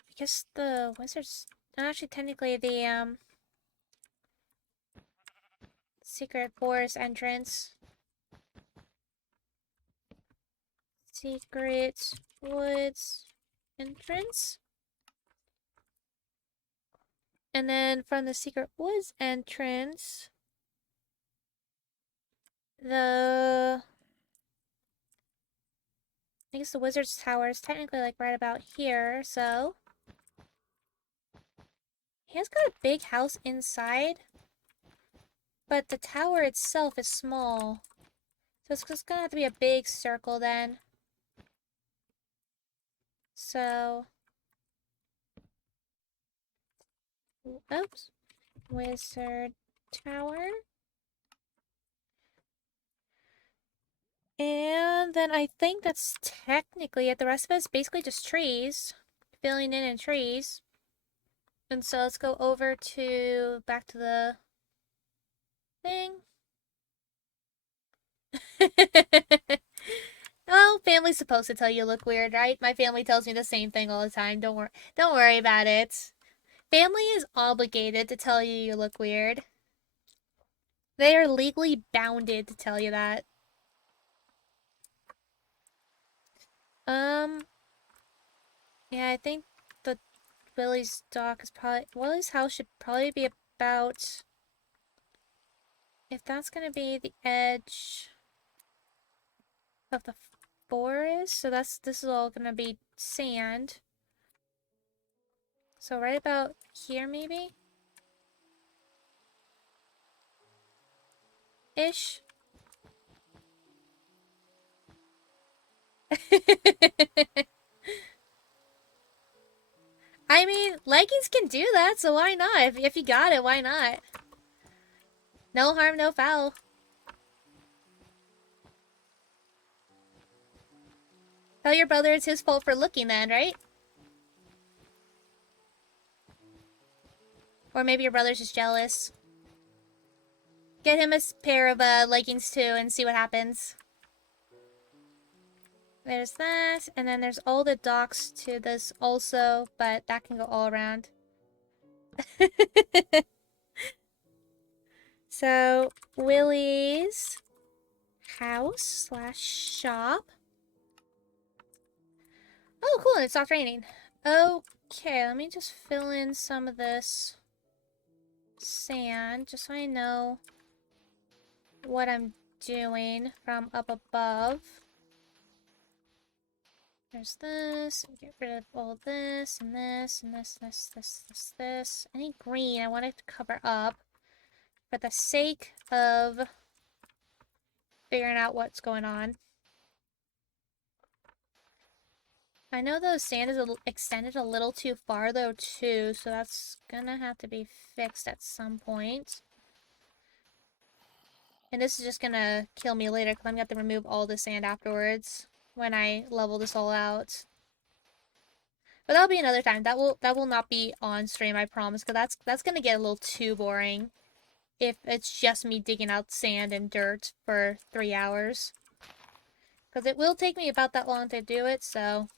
I guess the wizard's actually technically the secret forest entrance. Secret woods entrance. And then from the secret woods entrance, I guess the wizard's tower is technically like right about here, so he has got a big house inside, but the tower itself is small. So it's just gonna have to be a big circle then. So, oops, wizard tower. And then I think that's technically it. The rest of it is basically just trees, filling in trees. And so let's go over to, back to the thing. Well, family's supposed to tell you look weird, right? My family tells me the same thing all the time. Don't worry about it. Family is obligated to tell you you look weird. They are legally bounded to tell you that. Um, yeah, I think the Willie's house should probably be about, if that's gonna be the edge of the forest, so this is all gonna be sand. So right about here maybe? Ish. I mean, leggings can do that, so why not? If you got it, why not? No harm, no foul. Tell your brother it's his fault for looking then, right? Or maybe your brother's just jealous. Get him a pair of leggings too and see what happens. There's that, and then there's all the docks to this also, but that can go all around. So, Willie's house slash shop. Oh, cool, and it stopped raining. Okay, let me just fill in some of this sand, just so I know what I'm doing from up above. There's this. Get rid of all this and this and this. Any green I want it to cover up for the sake of figuring out what's going on. I know the sand is extended a little too far though too, so that's gonna have to be fixed at some point. And this is just gonna kill me later because I'm gonna have to remove all the sand afterwards when I level this all out. But that'll be another time. That will not be on stream, I promise, because that's gonna get a little too boring if it's just me digging out sand and dirt for 3 hours. Because it will take me about that long to do it, so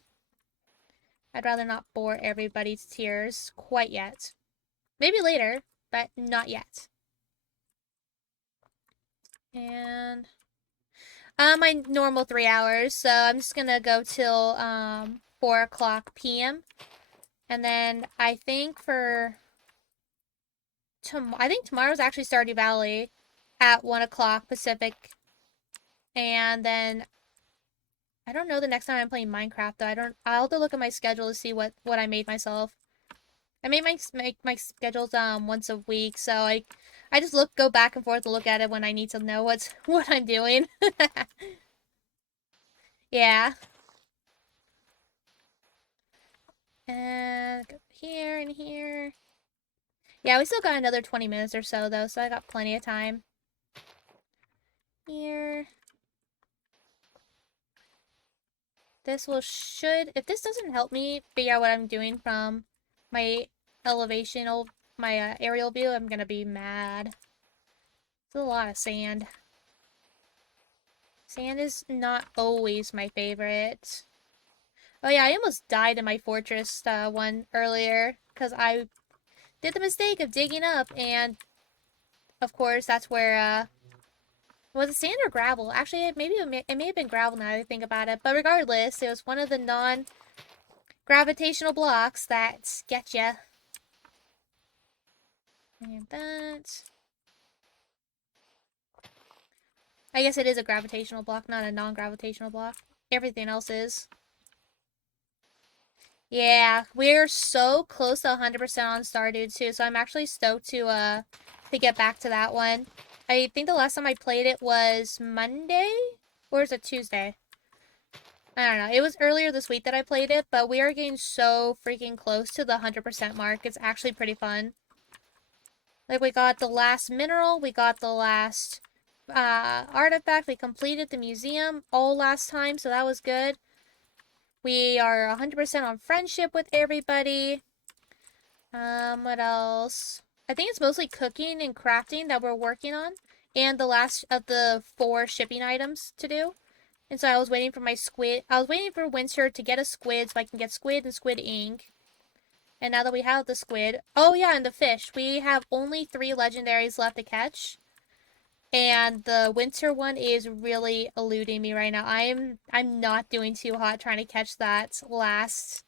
I'd rather not bore everybody's tears quite yet. Maybe later, but not yet. And my normal 3 hours, so I'm just gonna go till 4 o'clock p.m. And then I think tomorrow's actually Stardew Valley at 1 o'clock Pacific. And then I don't know the next time I'm playing Minecraft though. I'll have to look at my schedule to see what I made myself. I made my schedules once a week, so I just go back and forth to look at it when I need to know what I'm doing. Yeah. And go here and here. Yeah, we still got another 20 minutes or so though, so I got plenty of time. Here. This if this doesn't help me figure out what I'm doing from my my aerial view, I'm gonna be mad. It's a lot of sand. Sand is not always my favorite. Oh yeah, I almost died in my fortress one earlier because I did the mistake of digging up, and of course that's where was it sand or gravel? Actually, maybe it may have been gravel now that I think about it. But regardless, it was one of the non-gravitational blocks that get you. And that. I guess it is a gravitational block, not a non-gravitational block. Everything else is. Yeah, we're so close to 100% on Stardew too, so I'm actually stoked to get back to that one. I think the last time I played it was Monday? Or is it Tuesday? I don't know. It was earlier this week that I played it, but we are getting so freaking close to the 100% mark. It's actually pretty fun. Like, we got the last mineral, we got the last artifact, we completed the museum all last time, so that was good. We are 100% on friendship with everybody. What else? I think it's mostly cooking and crafting that we're working on, and the last of the 4 shipping items to do. And so I was waiting for my squid. I was waiting for Winter to get a squid so I can get squid and squid ink. And now that we have the squid... Oh yeah, and the fish. We have only 3 legendaries left to catch. And the winter one is really eluding me right now. I'm not doing too hot trying to catch that last...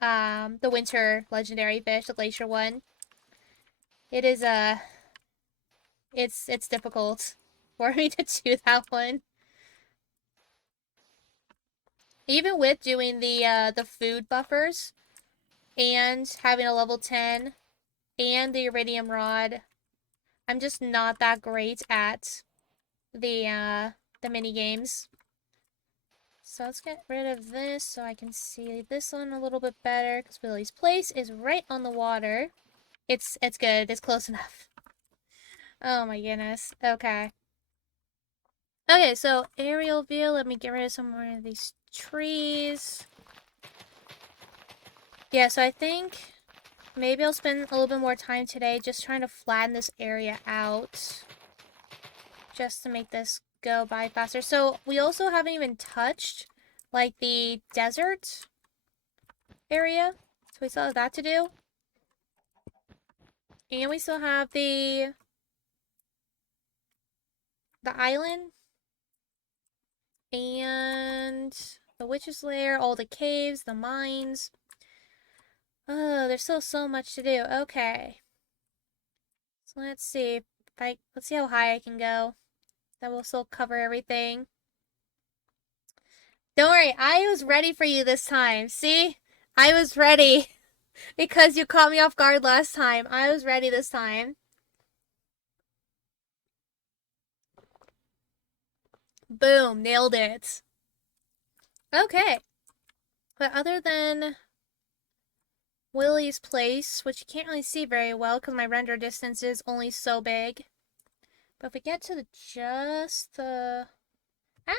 the winter legendary fish, the glacier one. It is, it's difficult for me to do that one. Even with doing the food buffers and having a level 10 and the iridium rod, I'm just not that great at the mini games. So let's get rid of this so I can see this one a little bit better because Willie's place is right on the water. It's good. It's close enough. Oh my goodness. Okay. Okay, so aerial view. Let me get rid of some more of these trees. Yeah, so I think maybe I'll spend a little bit more time today just trying to flatten this area out. Just to make this go by faster. So we also haven't even touched like the desert area. So we still have that to do. And we still have the island and the witch's lair, all the caves, the mines. Oh, there's still so much to do. Okay. So let's see if let's see how high I can go. That will still cover everything. Don't worry, I was ready for you this time. See? I was ready because you caught me off guard last time. I was ready this time. Boom, nailed it. Okay. But other than Willie's place, which you can't really see very well because my render distance is only so big. But if we get to just the... Ah!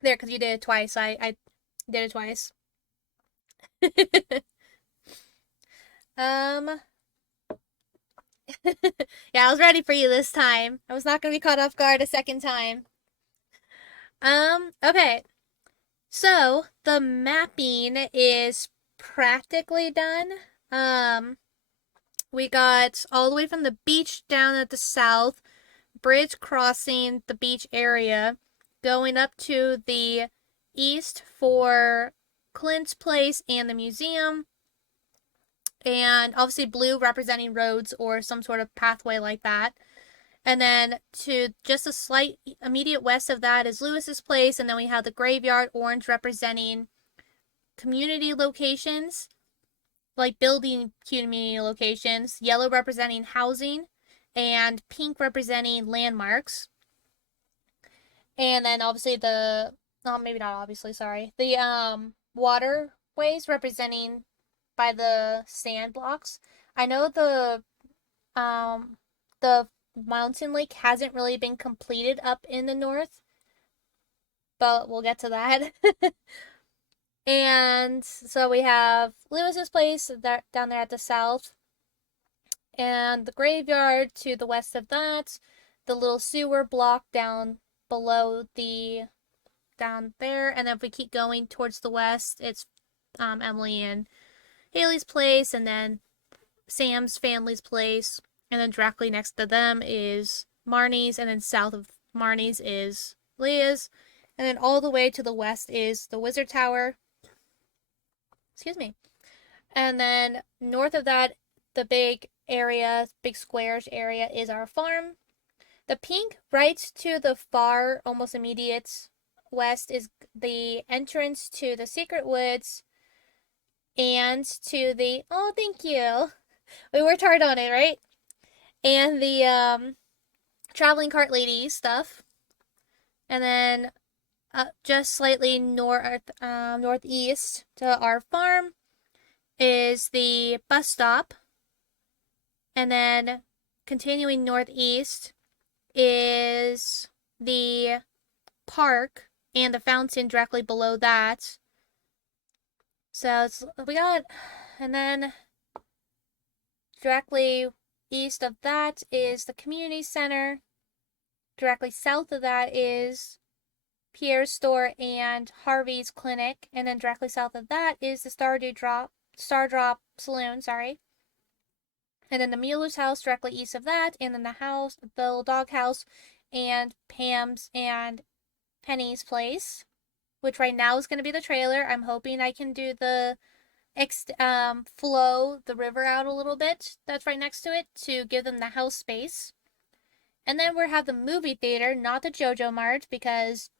There, because you did it twice. I did it twice. um... yeah, I was ready for you this time. I was not going to be caught off guard a second time. Okay. So, the mapping is practically done. We got all the way from the beach down at the south, bridge crossing the beach area, going up to the east for Clint's place and the museum, and obviously blue representing roads or some sort of pathway like that. And then to just a slight immediate west of that is Lewis's place, and then we have the graveyard, orange representing community locations, like building community locations, yellow representing housing, and pink representing landmarks. And then obviously the maybe not obviously, sorry. The waterways representing by the sand blocks. I know the mountain lake hasn't really been completed up in the north, but we'll get to that. And so we have Lewis's place down there at the south, and the graveyard to the west of that, the little sewer block down below down there, and then if we keep going towards the west, it's Emily and Haley's place, and then Sam's family's place, and then directly next to them is Marnie's, and then south of Marnie's is Leah's, and then all the way to the west is the Wizard Tower. Excuse me. And then north of that, the big area, big squarish area, is our farm. The pink right to the far, almost immediate west is the entrance to the secret woods and to the, oh, thank you. We worked hard on it, right? And the traveling cart lady stuff. And then just slightly northeast to our farm is the bus stop. And then continuing northeast is the park and the fountain directly below that. So we got, and then directly east of that is the community center. Directly south of that is Pierre's store and Harvey's clinic, and then directly south of that is the Stardrop Saloon, sorry. And then the Mueller's house directly east of that, and then the little dog house, and Pam's and Penny's place, which right now is going to be the trailer. I'm hoping I can do the flow the river out a little bit that's right next to it to give them the house space. And then we have the movie theater, not the JoJo Mart, because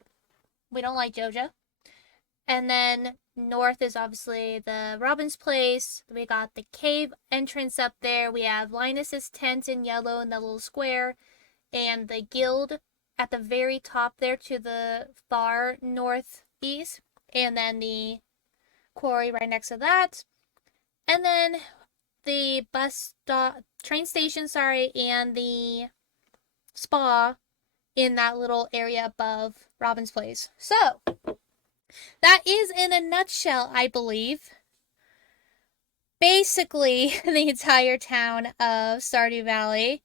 we don't like JoJo. And then north is obviously the Robin's place. We got the cave entrance up there. We have Linus's tent in yellow in the little square, and the guild at the very top there to the far northeast, and then the quarry right next to that, and then the train station, sorry, and the spa in that little area above Robin's place. So that is, in a nutshell, I believe, basically the entire town of Stardew Valley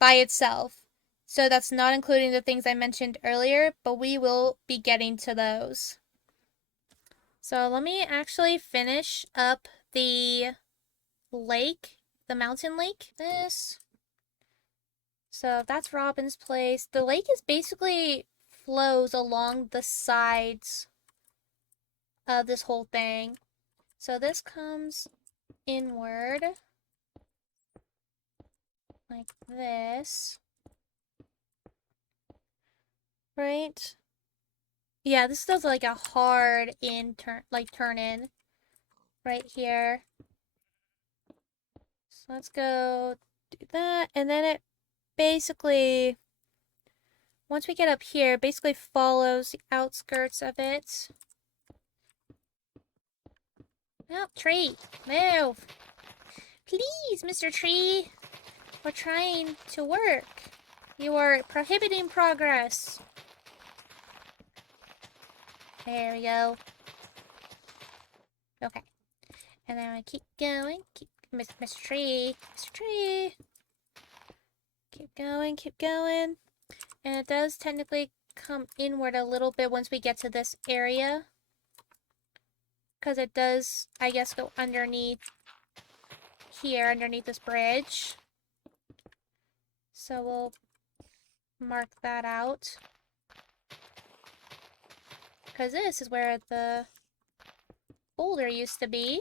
by itself. So that's not including the things I mentioned earlier, but we will be getting to those. So let me actually finish up the lake, the mountain lake. This. So that's Robin's place. The lake is basically flows along the sides of this whole thing. So this comes inward like this. Right? Yeah, this does like a hard turn in right here. So let's go do that. And then it basically, once we get up here, basically follows the outskirts of it. Oh, tree, move. Please, Mr. Tree. We're trying to work. You are prohibiting progress. There we go. Okay. And then I keep going. Keep Mr. Tree. Mr. Tree. Keep going, keep going. And it does technically come inward a little bit once we get to this area. Because it does, I guess, go underneath here, underneath this bridge. So we'll mark that out. Because this is where the boulder used to be.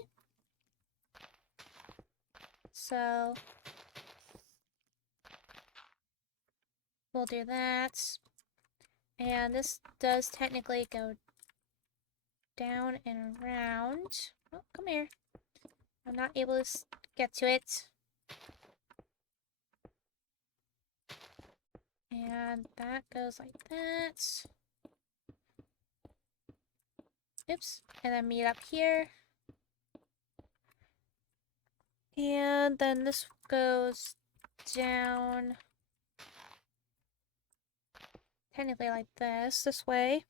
So we'll do that. And this does technically go down and around. Oh, come here. I'm not able to get to it. And that goes like that. Oops. And then meet up here. And then this goes down technically like this way.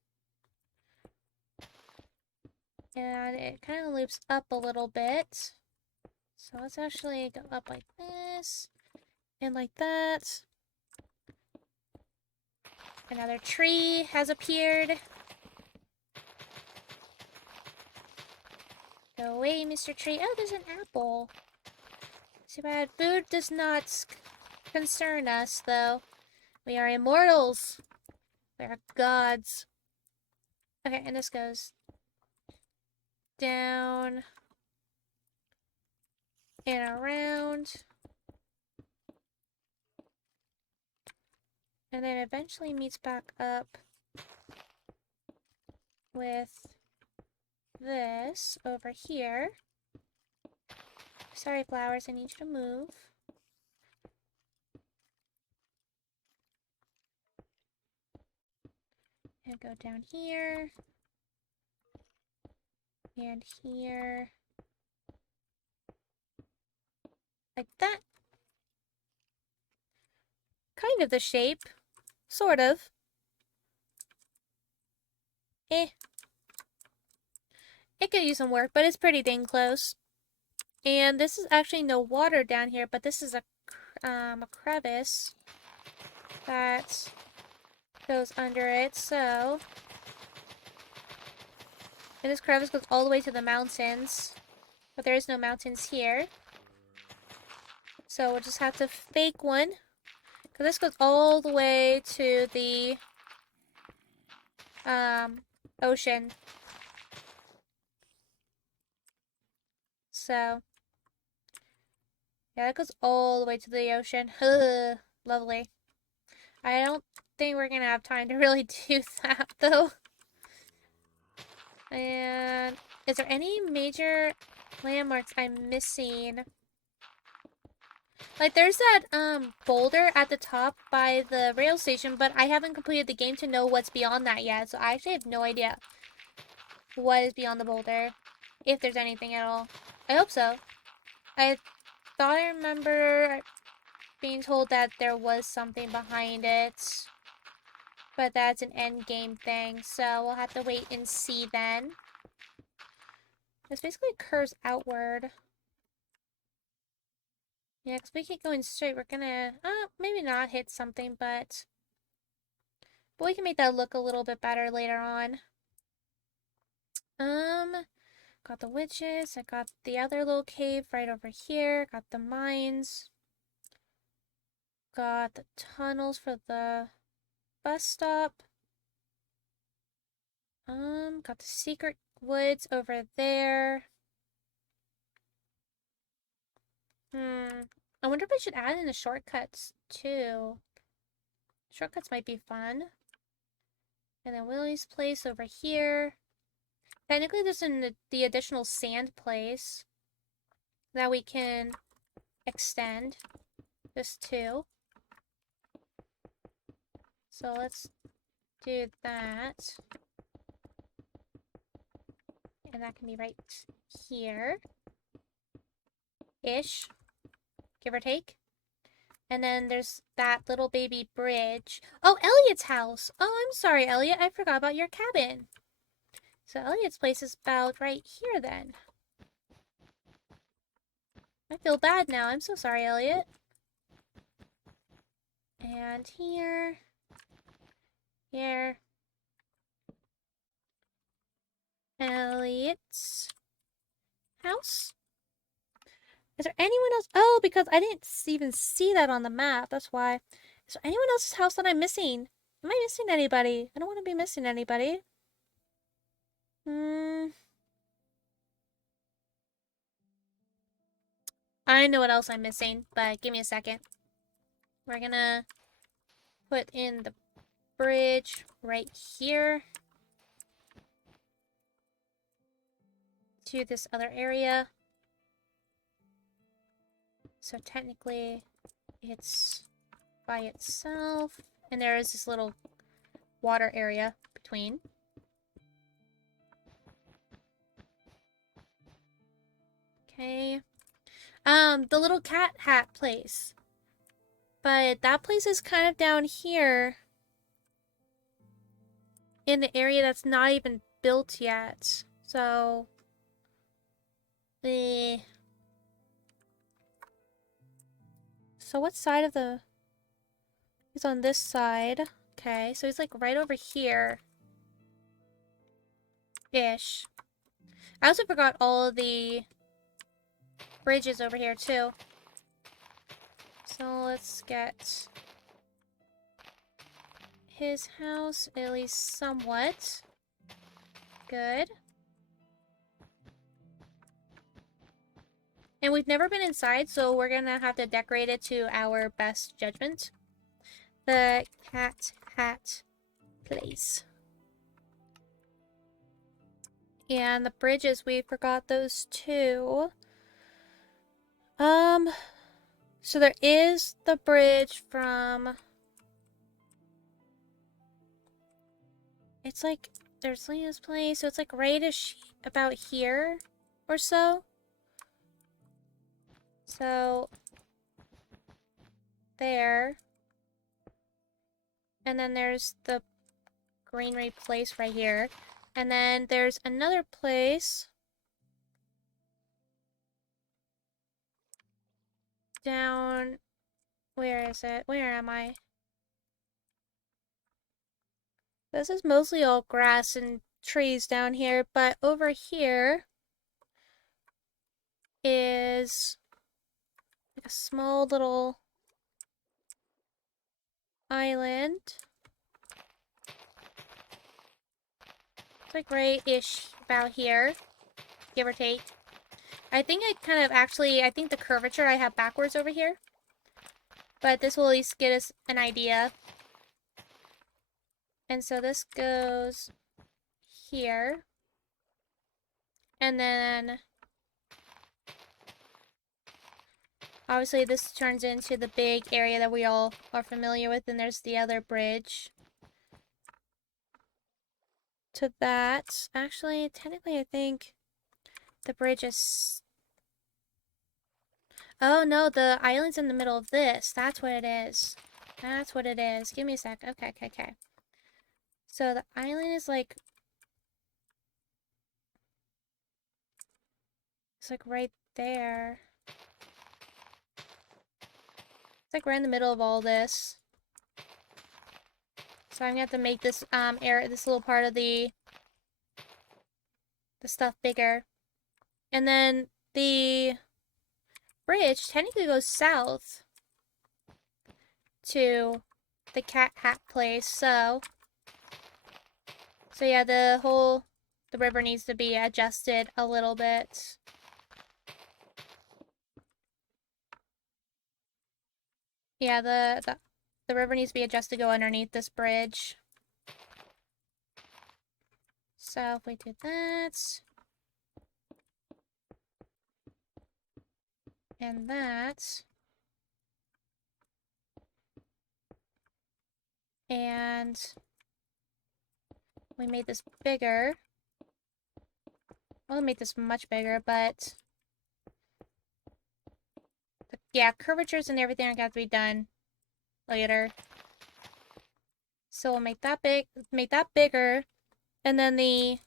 And it kind of loops up a little bit. So let's actually go up like this and like that. Another tree has appeared. Go away, Mr. Tree. Oh, there's an apple. Too bad. Food does not concern us, though. We are immortals. We are gods. Okay, and this goes down and around. And then eventually meets back up with this over here. Sorry, flowers, I need you to move. And go down here. And here. Like that. Kind of the shape. Sort of. Eh. It could use some work, but it's pretty dang close. And this is actually no water down here, but this is a crevice that goes under it, so... And this crevice goes all the way to the mountains, but there is no mountains here. So we'll just have to fake one, because this goes all the way to the ocean. So, yeah, that goes all the way to the ocean. Lovely. I don't think we're gonna have time to really do that, though. And is there any major landmarks I'm missing? Like, there's that boulder at the top by the rail station, but I haven't completed the game to know what's beyond that yet, so I actually have no idea what is beyond the boulder, if there's anything at all. I hope so. I thought I remember being told that there was something behind it, but that's an end game thing, so we'll have to wait and see then. This basically curves outward. Yeah, because we keep going straight, we're gonna, maybe not hit something, but But we can make that look a little bit better later on. Got the witches. I got the other little cave right over here. Got the mines. Got the tunnels for the bus stop. Got the secret woods over there. I wonder if I should add in the shortcuts too. Shortcuts might be fun. And then Willie's place over here. Technically, there's the additional sand place that we can extend this to. So let's do that. And that can be right here-ish, give or take. And then there's that little baby bridge. Oh, Elliot's house. Oh, I'm sorry, Elliot. I forgot about your cabin. So Elliot's place is about right here then. I feel bad now. I'm so sorry, Elliot. And here. Here. Elliot's house. Is there anyone else? Oh, because I didn't even see that on the map. That's why. Is there anyone else's house that I'm missing? Am I missing anybody? I don't want to be missing anybody. I know what else I'm missing, but give me a second. We're gonna put in the bridge right here to this other area. So technically it's by itself, and there is this little water area between. Okay. The little cat hat place. But that place is kind of down here in the area that's not even built yet. So, So what side of the... He's on this side. Okay, so he's like right over here-ish. I also forgot all of the bridges over here too. So let's get his house at least somewhat good. And we've never been inside, so we're gonna have to decorate it to our best judgment. The cat hat place. And the bridges, we forgot those too. So there is the bridge from... It's like, there's Lena's place, so it's like right-ish about here or so. So, there. And then there's the greenery place right here. And then there's another place down... Where is it? Where am I? This is mostly all grass and trees down here, but over here is like a small little island. It's like right-ish about here, give or take. I think I kind of actually, I think the curvature I have backwards over here. But this will at least get us an idea. And so this goes here. And then obviously this turns into the big area that we all are familiar with. And there's the other bridge to that. Actually, technically I think the bridge is... Oh no, the island's in the middle of this. That's what it is. That's what it is. Give me a sec. Okay. So the island is like... It's like right there. It's like right in the middle of all this. So I'm gonna have to make this area, this little part of the stuff bigger. And then the bridge technically goes south to the cat hat place. So yeah, the river needs to be adjusted a little bit. Yeah, the river needs to be adjusted to go underneath this bridge. So if we do that and that, and we made this bigger. We'll make this much bigger, but yeah, curvatures and everything are gonna have to be done later. So we'll make that bigger, and then the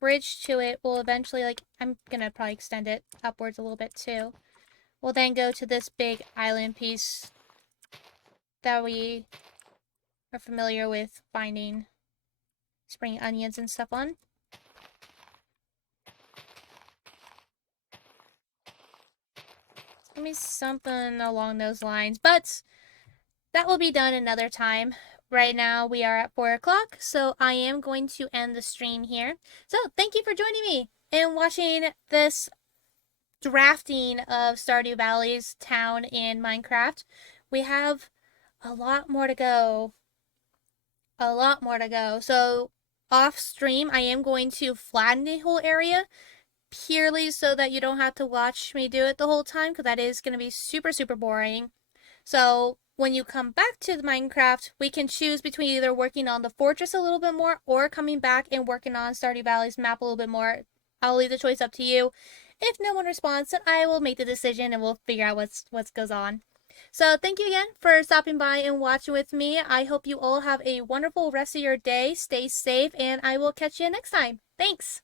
bridge to it will eventually, like, I'm gonna probably extend it upwards a little bit too. We'll then go to this big island piece that we are familiar with finding spring onions and stuff on. It's gonna be something along those lines, but that will be done another time. Right now we are at 4 o'clock, so I am going to end the stream here. So thank you for joining me and watching this drafting of Stardew Valley's town in Minecraft. We have a lot more to go. A lot more to go. So off stream, I am going to flatten the whole area purely so that you don't have to watch me do it the whole time, because that is going to be super, super boring. So when you come back to the Minecraft, we can choose between either working on the fortress a little bit more or coming back and working on Stardew Valley's map a little bit more. I'll leave the choice up to you. If no one responds, then I will make the decision and we'll figure out what goes on. So thank you again for stopping by and watching with me. I hope you all have a wonderful rest of your day. Stay safe, and I will catch you next time. Thanks!